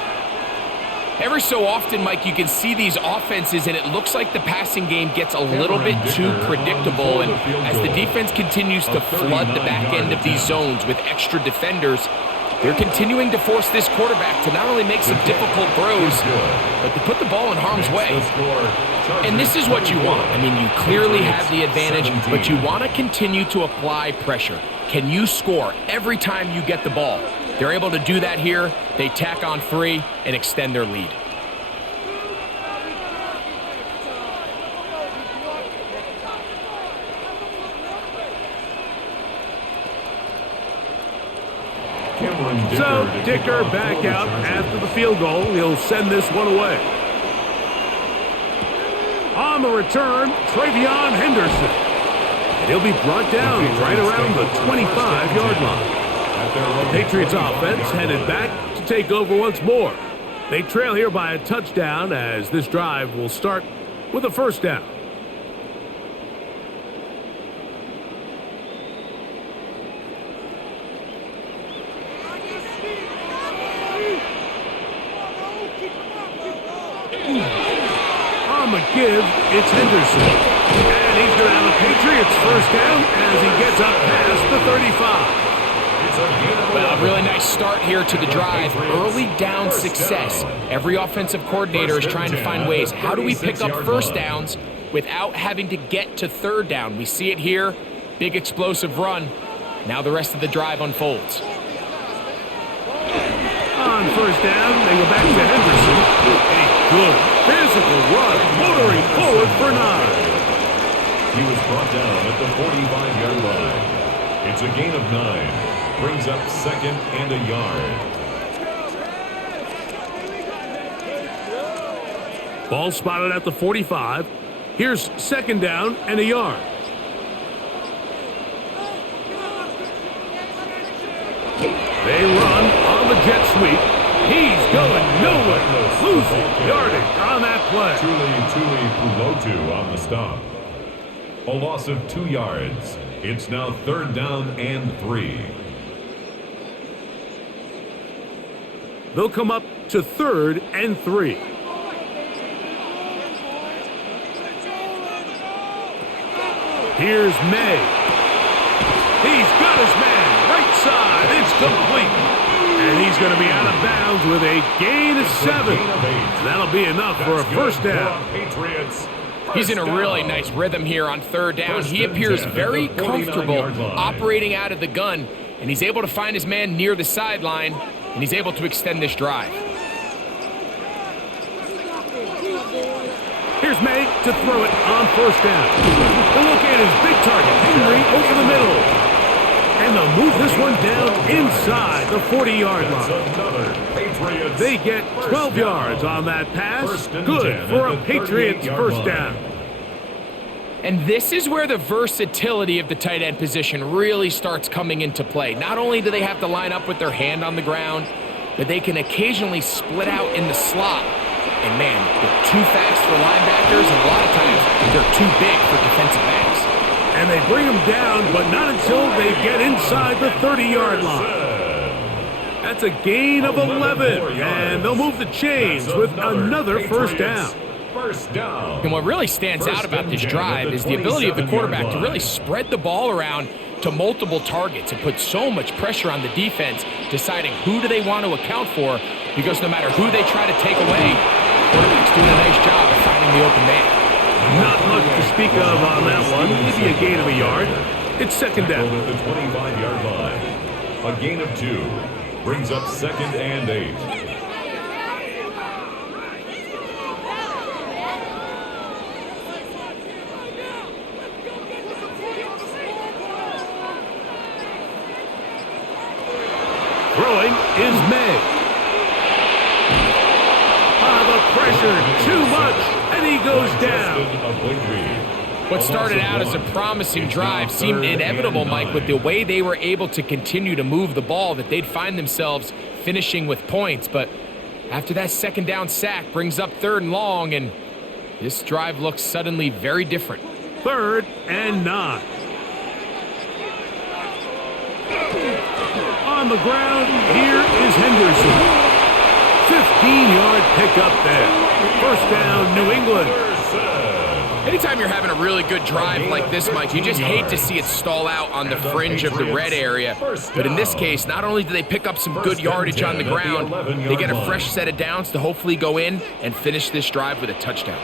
Every so often, Mike, you can see these offenses, and it looks like the passing game gets a little bit too predictable. And as the defense continues to flood the back end of these zones with extra defenders, they're continuing to force this quarterback to not only make some difficult throws, but to put the ball in harm's way. And this is what you want. I mean, you clearly have the advantage, but you want to continue to apply pressure. Can you score every time you get the ball? They're able to do that here. They tack on 3 and extend their lead. So, Dicker back out after the field goal. He'll send this one away. On the return, Travion Henderson. And he'll be brought down right around the 25-yard line. The Patriots offense headed back to take over once more. They trail here by a touchdown as this drive will start with a first down. Give, it's Henderson. And he's going to have a Patriots first down as he gets up past the 35. Well, a really nice start here to the drive. Early down success. Every offensive coordinator is trying to find ways. How do we pick up first downs without having to get to third down? We see it here. Big explosive run. Now the rest of the drive unfolds. On first down, they go back to Henderson. A good physical run, motoring forward for 9. He was brought down at the 45-yard line. It's a gain of 9. Brings up second and a yard. Ball spotted at the 45. Here's second down and a yard. They run on the jet sweep. He's going nowhere. Losing yardage on that play. Tuli Pulotu on the stop. A loss of 2 yards. It's now third down and 3. They'll come up to third and 3. Here's May. He's got his man. Right side. It's complete. And he's going to be out of bounds with a gain of 7. That'll be enough for a first down. He's in a really nice rhythm here on third down. He appears very comfortable operating out of the gun, and he's able to find his man near the sideline, and he's able to extend this drive. Here's May to throw it on first down. They'll look at his big target, Henry, over the middle. And they'll move this one down inside the 40-yard line. They get 12 yards on that pass. Good for a Patriots first down. And this is where the versatility of the tight end position really starts coming into play. Not only do they have to line up with their hand on the ground, but they can occasionally split out in the slot. And man, they're too fast for linebackers, and a lot of times they're too big for defensive backs. And they bring them down, but not until they get inside the 30-yard line. That's a gain of 11, and they'll move the chains with another first down. And what really stands out about this drive is the ability of the quarterback to really spread the ball around to multiple targets and put so much pressure on the defense, deciding who do they want to account for, because no matter who they try to take away, the quarterback's doing a nice job of finding the open man. Not much to speak of on that one. Maybe a gain of a yard. It's second down. At the 25-yard line. A gain of 2 brings up 2nd and 8. Throwing is May. The pressure, too much, and he goes down. What started out as a promising drive seemed inevitable, Mike, with the way they were able to continue to move the ball, that they'd find themselves finishing with points. But after that second down sack brings up 3rd and long, and this drive looks suddenly very different. 3rd and 9. On the ground, here is Henderson. 15-yard pickup there. First down, New England. Anytime you're having a really good drive like this, Mike, you just hate to see it stall out on the fringe of the red area. But in this case, not only do they pick up some good yardage on the ground, they get a fresh set of downs to hopefully go in and finish this drive with a touchdown.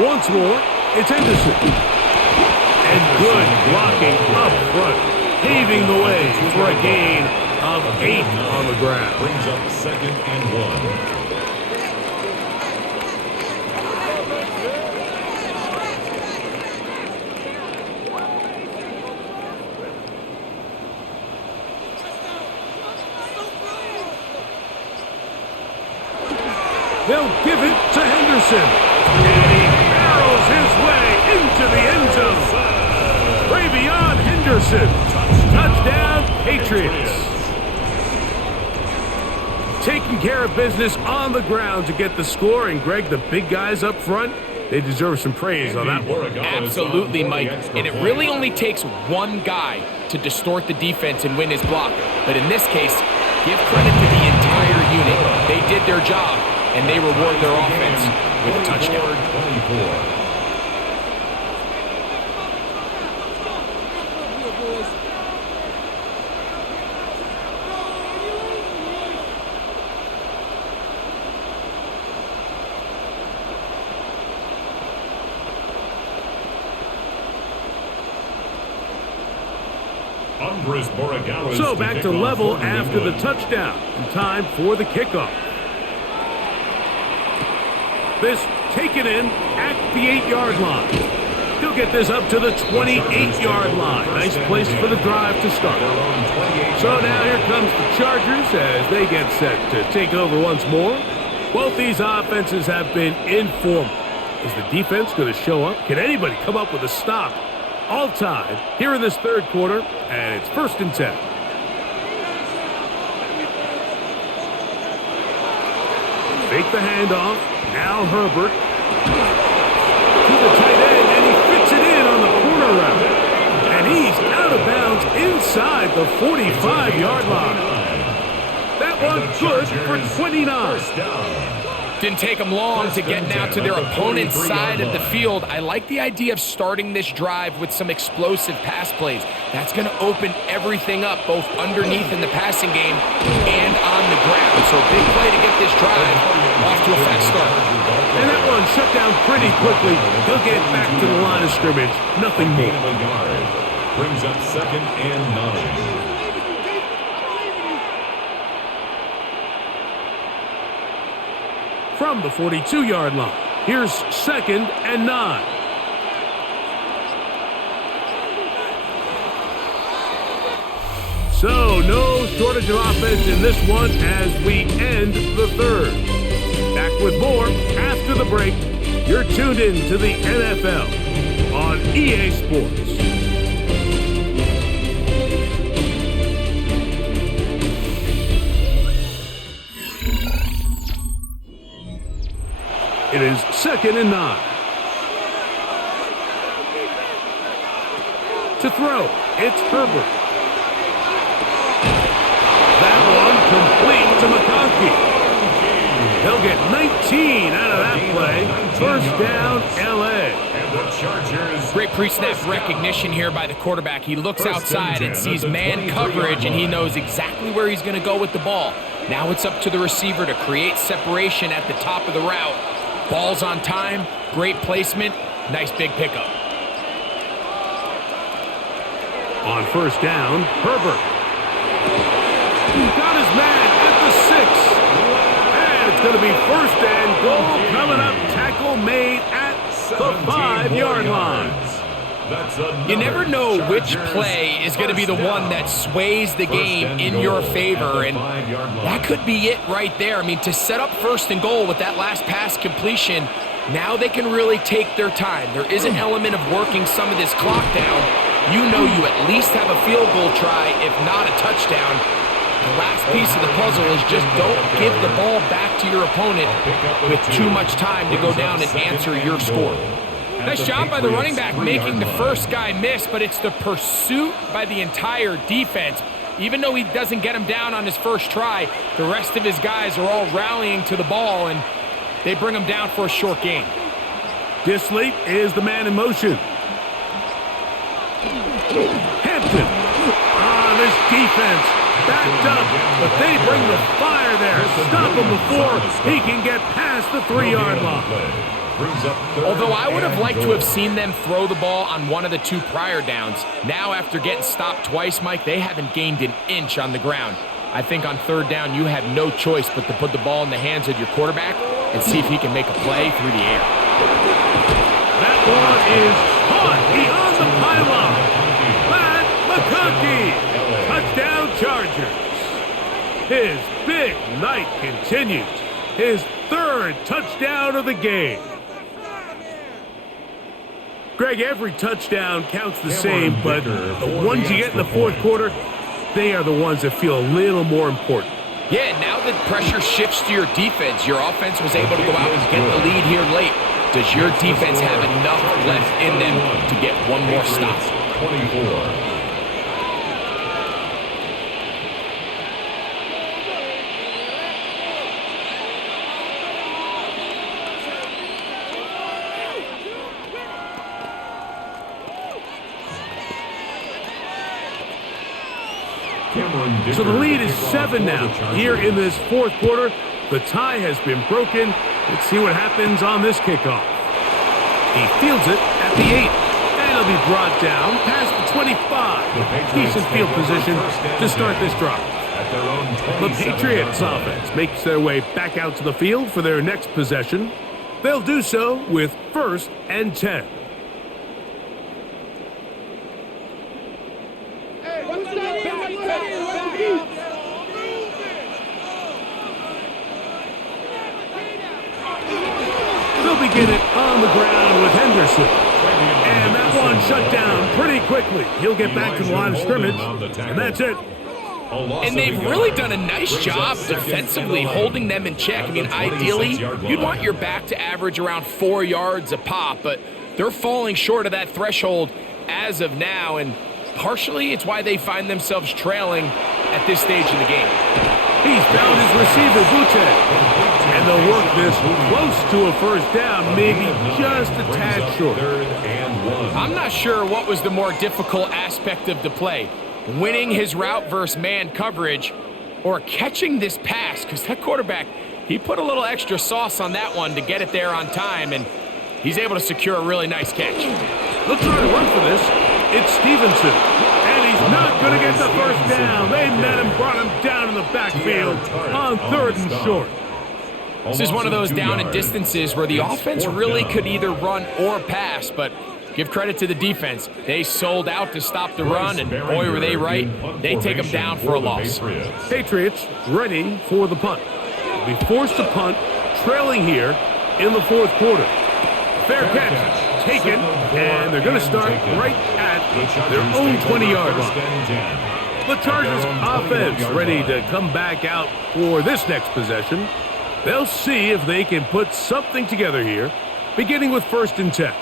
Once more, it's Henderson. And good blocking up front, paving the way for a gain of 8 on the ground. Brings up 2nd and 1. They'll give it to Henderson. And he barrels his way into the end zone. Beyond Henderson. Touchdown, Patriots. Taking care of business on the ground to get the score. And Greg, the big guys up front, they deserve some praise on that one. Absolutely, Mike. And it really only takes one guy to distort the defense and win his block. But in this case, give credit to the entire unit. They did their job, and they reward their offense with a touchdown. So back to level after the touchdown, and time for the kickoff. This taken in at the 8-yard line. He'll get this up to the 28-yard line. Nice place for the drive to start. So now here comes the Chargers as they get set to take over once more. Both these offenses have been in form. Is the defense going to show up? Can anybody come up with a stop? All tied here in this third quarter, and it's 1st and 10. Fake the handoff. Now Herbert to the tight end, and he fits it in on the corner route. And he's out of bounds inside the 45-yard line. That one good for 29. Didn't take them long to get now to their opponent's side of the field. I like the idea of starting this drive with some explosive pass plays. That's going to open everything up, both underneath in the passing game and on the ground. So big play to get this drive off to a fast start. And that one shut down pretty quickly. He'll get back to the line of scrimmage. Nothing more. Brings up 2nd and 9. from the 42-yard line. Here's 2nd and 9. So, no shortage of offense in this one as we end the third. Back with more after the break. You're tuned in to the NFL on EA Sports. It is 2nd and 9. To throw, it's Herbert. That one complete to McConkey. They'll get 19 out of that play. First down, LA. And the Chargers. Great pre-snap recognition here by the quarterback. He looks outside and sees man coverage, and he knows exactly where he's going to go with the ball. Now it's up to the receiver to create separation at the top of the route. Ball's on time, great placement, nice big pickup. On first down, Herbert. Got his man at the 6. And it's going to be first and goal coming up. Tackle made at the 5-yard line. You never know which play is going to be the one that sways the game in your favor, and that could be it right there. I mean, to set up first and goal with that last pass completion, now they can really take their time. There is an element of working some of this clock down. You know you at least have a field goal try, if not a touchdown. The last piece of the puzzle is just don't give the ball back to your opponent with too much time to go down and answer your score. Nice job by the running back making the first guy miss, but it's the pursuit by the entire defense. Even though he doesn't get him down on his first try, the rest of his guys are all rallying to the ball, and they bring him down for a short gain. Disley is the man in motion. Hampton. This defense backed up, but they bring the fire there. Stop him before he can get past the 3-yard line. Although I would have liked to have seen them throw the ball on one of the 2 prior downs, now after getting stopped twice, Mike, they haven't gained an inch on the ground. I think on 3rd down, you have no choice but to put the ball in the hands of your quarterback and see if he can make a play through the air. That one is caught beyond the pylon. Matt McConkey. Touchdown Chargers. His big night continues. His 3rd touchdown of the game. Greg, every touchdown counts the same, but the ones you get in the 4th quarter, they are the ones that feel a little more important. Yeah, now that pressure shifts to your defense, your offense was able to go out and get the lead here late. Does your defense have enough left in them to get one more stop? 24. So the lead is 7 now. Here in this 4th quarter, the tie has been broken. Let's see what happens on this kickoff. He fields it at the 8. And he'll be brought down past the 25. Decent field position to start this drive. The Patriots offense makes their way back out to the field for their next possession. They'll do so with 1st and 10. They'll begin it on the ground with Henderson. And that one shut down pretty quickly. He'll get back to the line of scrimmage, and that's it. And they've really done a nice job defensively holding them in check. I mean, ideally, you'd want your back to average around 4 yards a pop, but they're falling short of that threshold as of now, and partially it's why they find themselves trailing at this stage in the game. He's found his receiver, Butte. And they'll work this close to a first down, maybe just a tad short. I'm not sure what was the more difficult aspect of the play, winning his route versus man coverage or catching this pass, because that quarterback, he put a little extra sauce on that one to get it there on time, and he's able to secure a really nice catch. They'll try to run for this. It's Stevenson, and he's not going to get the first down. They met him, brought him down in the backfield on 3rd and short. This is one of those down and distances where the offense really could either run or pass, but give credit to the defense. They sold out to stop the run, and boy, were they right. They take them down for a loss. Patriots ready for the punt. They'll be forced to punt, trailing here in the fourth quarter. Fair catch, taken, and they're going to start right at their own 20-yard line. The Chargers offense ready to come back out for this next possession. They'll see if they can put something together here, beginning with 1st and 10.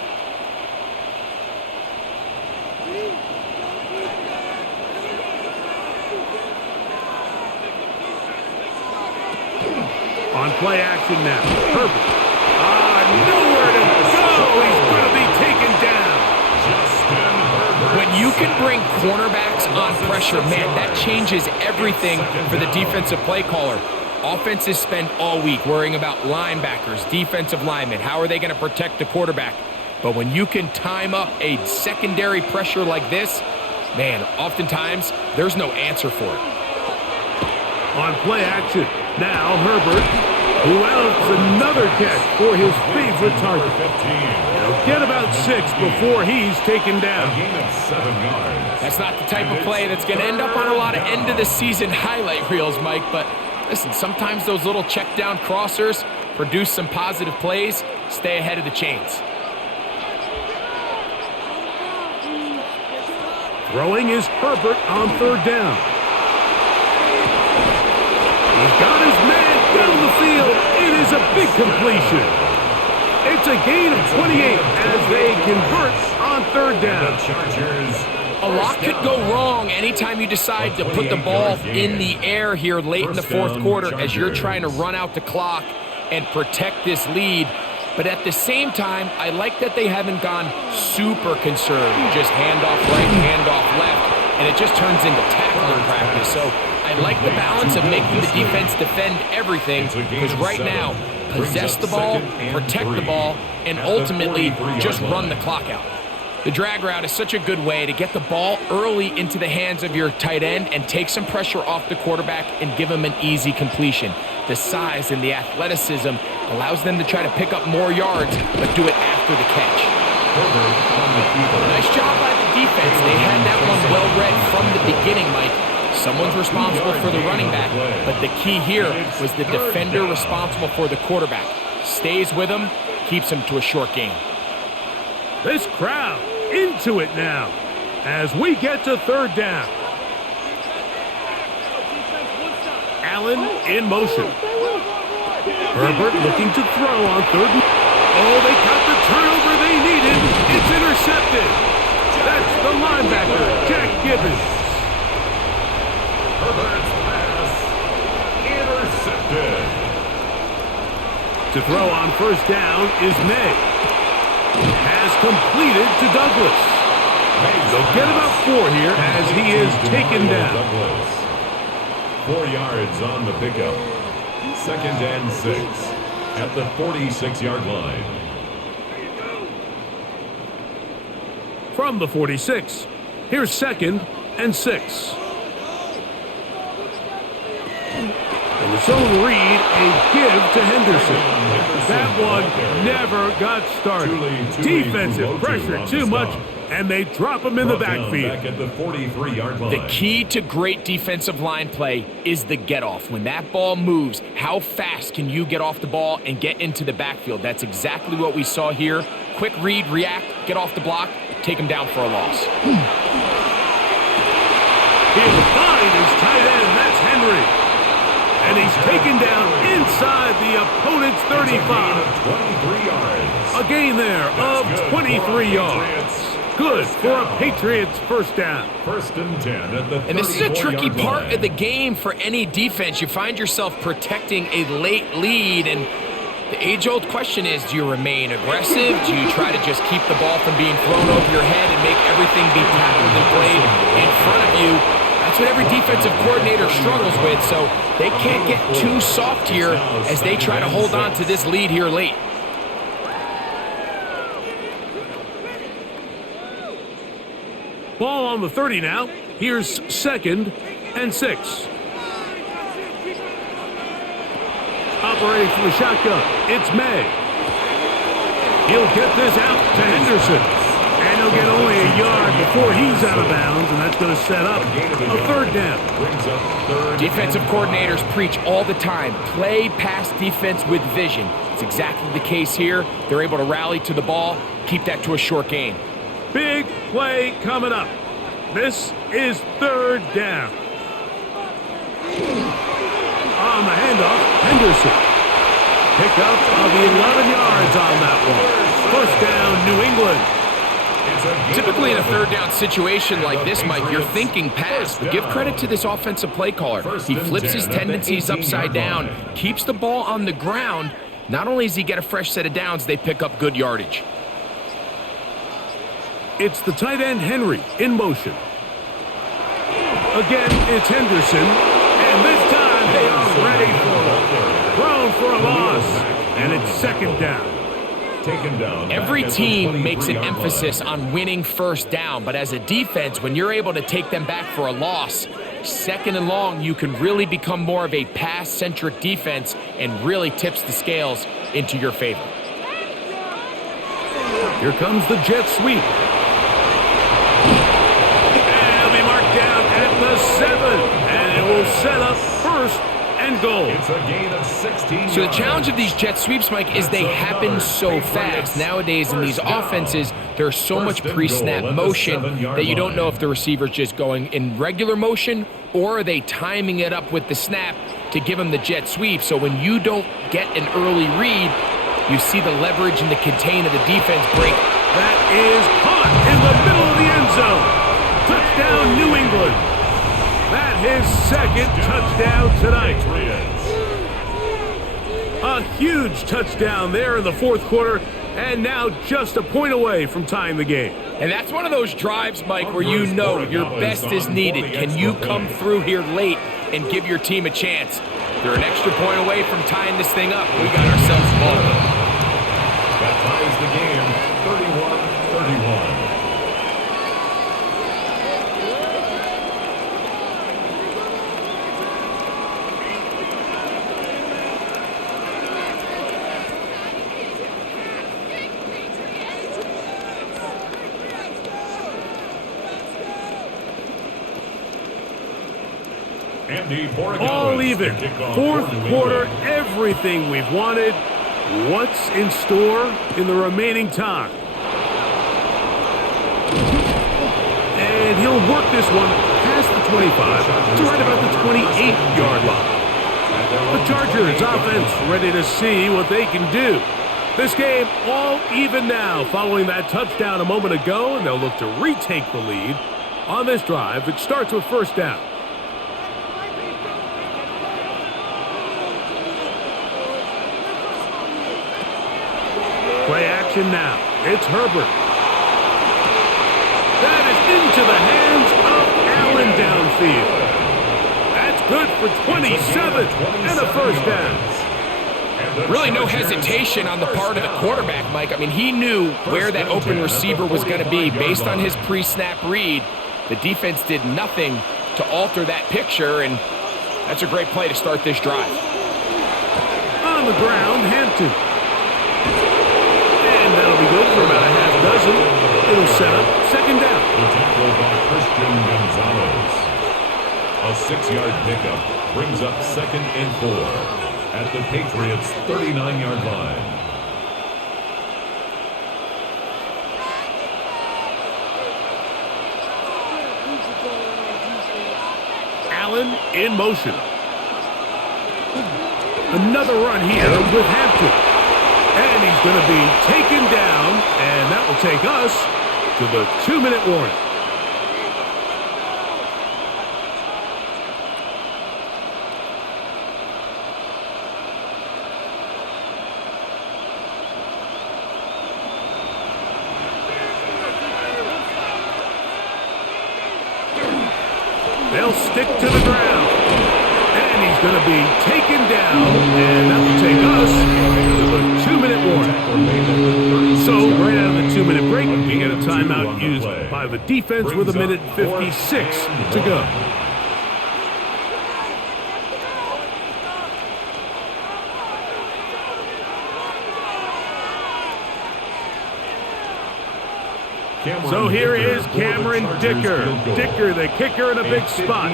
On play action now, Herbert. Nowhere to go. He's going to be taken down. When you can bring cornerbacks on pressure, man, that changes everything for the defensive play caller. Offenses spend all week worrying about linebackers, defensive linemen. How are they going to protect the quarterback? But when you can time up a secondary pressure like this, man, oftentimes there's no answer for it. On play action, now Herbert, who else another catch for his favorite target. He'll get about 6 before he's taken down. A gain of 7 yards. That's not the type of play that's going to end up on a lot of end-of-the-season highlight reels, Mike, but listen, sometimes those little check-down crossers produce some positive plays. Stay ahead of the chains. Throwing is Herbert on 3rd down. He's got his man down the field. It is a big completion. It's a gain of 28 as they convert on 3rd down. A lot could go wrong anytime you decide to put the ball in the air here late in the fourth quarter as you're trying to run out the clock and protect this lead. But at the same time, I like that they haven't gone super conserved. Just handoff right, handoff left, and it just turns into tackling practice. So I like the balance of making the defense defend everything, because right now, possess the ball, protect the ball, and ultimately just run the clock out. The drag route is such a good way to get the ball early into the hands of your tight end and take some pressure off the quarterback and give him an easy completion. The size and the athleticism allows them to try to pick up more yards, but do it after the catch. Nice job by the defense. They had that one well read from the beginning, Mike. Someone's responsible for the running back, but the key here was the defender responsible for the quarterback. Stays with him, keeps him to a short game. This crowd into it now as we get to 3rd down. Allen in motion. Herbert looking to throw on 3rd. Oh, they got the turnover they needed. It's intercepted. That's the linebacker, Jack Gibbons. Herbert's pass intercepted. To throw on 1st down is May. Has completed to Douglas. They'll get about 4 here as he is taken down. 4 yards on the pickup. 2nd and 6 at the 46-yard line. From the 46, here's 2nd and 6. And the zone read, a give to Henderson. That one never got started. Defensive pressure too much, and they drop him in the backfield. Back at the 43-yard line. The key to great defensive line play is the get-off. When that ball moves, how fast can you get off the ball and get into the backfield? That's exactly what we saw here. Quick read, react, get off the block, take him down for a loss. He'll find his tight end. That's Henry. And he's taken down inside the opponent's 35. 23 yards. A gain there of 23 yards. Good for a Patriots 1st down. 1st and 10 at the 34-yard line. And this is a tricky part of the game for any defense. You find yourself protecting a late lead, and the age-old question is, do you remain aggressive? Do you try to just keep the ball from being thrown over your head and make everything be tackled and played in front of you? That's what every defensive coordinator struggles with, so they can't get too soft here as they try to hold on to this lead here late. Ball on the 30 now. Here's 2nd and 6. A ready for the shotgun. It's May. He'll get this out to Henderson. And he'll get only a yard before he's out of bounds, and that's going to set up a third down. Defensive coordinators preach all the time, play pass defense with vision. It's exactly the case here. They're able to rally to the ball, keep that to a short gain. Big play coming up. This is third down. On the handoff, Henderson. Pickup of 11 yards on that one. First down, New England. Typically in a third down situation like this, Mike, you're thinking pass, but give credit to this offensive play caller. He flips his tendencies upside down, keeps the ball on the ground. Not only does he get a fresh set of downs, they pick up good yardage. It's the tight end Henry in motion. Again, it's Henderson, and this time they are ready for it. Thrown for a loss, and it's second down. Taken down. Every team makes an emphasis on winning first down, but as a defense, when you're able to take them back for a loss, second and long, you can really become more of a pass-centric defense and really tips the scales into your favor. Here comes the jet sweep. And it'll be marked down at the 7, and it will set up first and goal. It's a gain of 16 So the challenge of these jet sweeps, Mike, is they happen so fast. Nowadays in these offenses, there's so much pre-snap motion that you don't know if the receiver's just going in regular motion or are they timing it up with the snap to give them the jet sweep. So when you don't get an early read, you see the leverage and the contain of the defense break. That is caught in the middle of the end zone. Touchdown, New England. That his second touchdown tonight. A huge touchdown there in the fourth quarter, and now just a point away from tying the game. And that's one of those drives, Mike, where you know your best is needed. Can you come through here late and give your team a chance? You're an extra point away from tying this thing up. We got ourselves a ball. That ties the game, 31-31. All even. Fourth quarter, everything we've wanted. What's in store in the remaining time? And he'll work this one past the 25 to right about the 28-yard line. The Chargers offense ready to see what they can do. This game all even now following that touchdown a moment ago, and they'll look to retake the lead on this drive that starts with first down. Play action now. It's Herbert. That is into the hands of Allen downfield. That's good for 27 and a first down. Really no hesitation on the part of the quarterback, Mike. I mean, he knew where that open receiver was going to be based on his pre-snap read. The defense did nothing to alter that picture, and that's a great play to start this drive. On the ground, Hampton. And that'll be good for about a half dozen. It'll set up second down. The tackle by Christian Gonzalez. A 6-yard pickup brings up second and 4 at the Patriots' 39-yard line. Allen in motion. Another run here with Hampton. And he's going to be taken down, and that will take us to the 2-minute warning. They'll stick to the ground. And he's going to be taken down, and that will take us to the 2-minute warning. So, right out of the 2-minute break, we get a timeout used by the defense with 1:56 to go. So here is Cameron Dicker. Dicker, the kicker, in a big spot.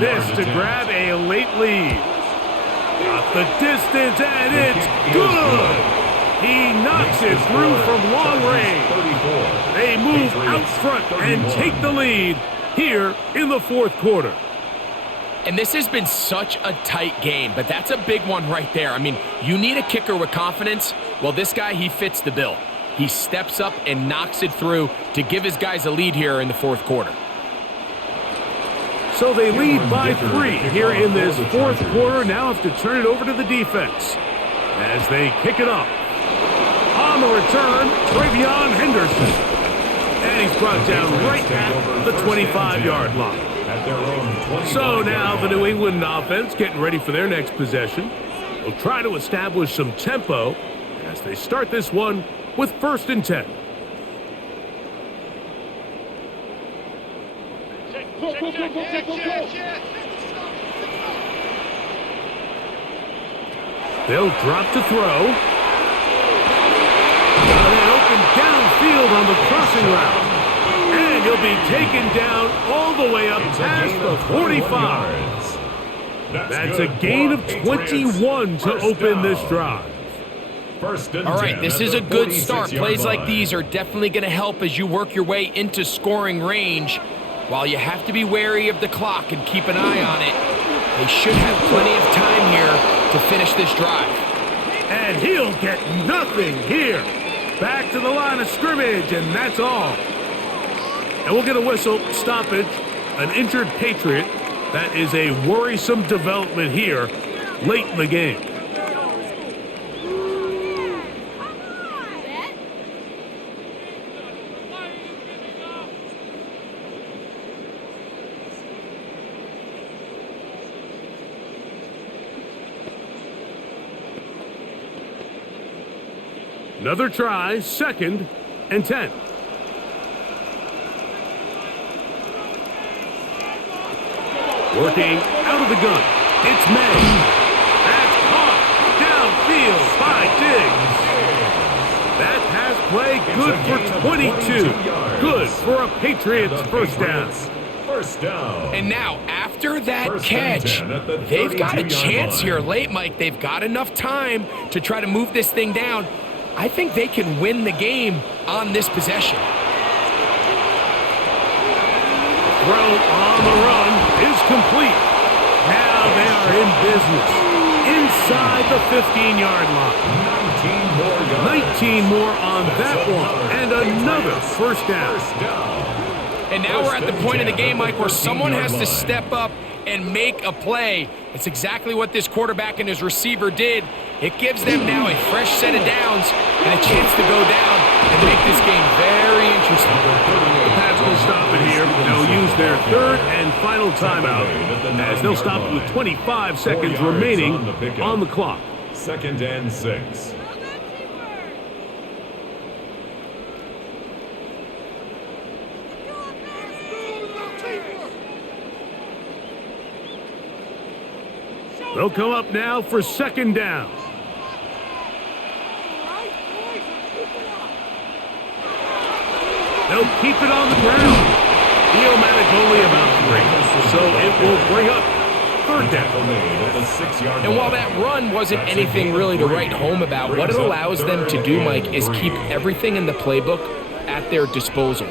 This to grab a late lead. Got the distance, and it's good. He knocks it through from long range. They move out front and take the lead here in the fourth quarter. And this has been such a tight game, but that's a big one right there. I mean, you need a kicker with confidence. Well, this guy, he fits the bill. He steps up and knocks it through to give his guys a lead here in the fourth quarter. So they lead by 3 here in this fourth quarter. Now have to turn it over to the defense as they kick it up. On the return, Travion Henderson. And he's brought down right at the 25-yard line. So now the New England offense getting ready for their next possession. They'll try to establish some tempo as they start this one with 1st and 10. They'll drop to throw. Got it open downfield on the crossing route. And he'll be taken down all the way up past the 45. That's a gain of 21 to open this drive. All right, this is a good start. Plays like these are definitely going to help as you work your way into scoring range. While you have to be wary of the clock and keep an eye on it, they should have plenty of time here to finish this drive. And he'll get nothing here. Back to the line of scrimmage, and that's all. And we'll get a whistle, stoppage, an injured Patriot. That is a worrisome development here late in the game. Another try, 2nd and 10. Working out of the gun, it's May. That's caught downfield by Diggs. That pass play good for 22. Good for a Patriots first down. And now, after that catch, they've got a chance here late, Mike. They've got enough time to try to move this thing down. I think they can win the game on this possession. Throw on the run is complete. Now they are in business inside the 15-yard line. 19 more on that one, and another first down. And now we're at the point in the game, Mike, where someone has to step up and make a play. It's exactly what this quarterback and his receiver did. It gives them now a fresh set of downs and a chance to go down and make this game very interesting. The Pats will stop it here. They'll use their 3rd and final timeout as they'll stop it with 25 seconds remaining on the clock. 2nd and 6. They'll come up now for 2nd down. They'll keep it on the ground. Neomatic only about 3, so it will bring up 3rd down. And while that run wasn't anything really to write home about, what it allows them to do, Mike, is keep everything in the playbook at their disposal.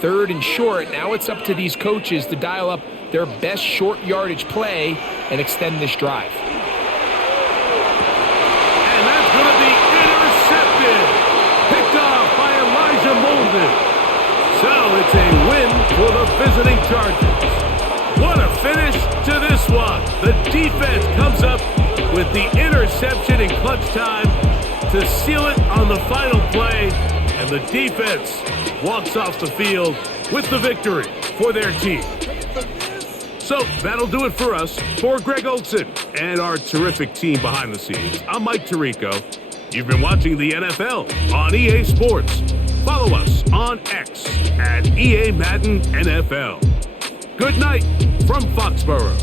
3rd and short, now it's up to these coaches to dial up their best short yardage play and extend this drive. And that's going to be intercepted. Picked off by Elijah Molden. So it's a win for the visiting Chargers. What a finish to this one. The defense comes up with the interception in clutch time to seal it on the final play. And the defense walks off the field with the victory for their team. So that'll do it for us. For Greg Olson and our terrific team behind the scenes, I'm Mike Tirico. You've been watching the NFL on EA Sports. Follow us on X at EA Madden NFL. Good night from Foxborough.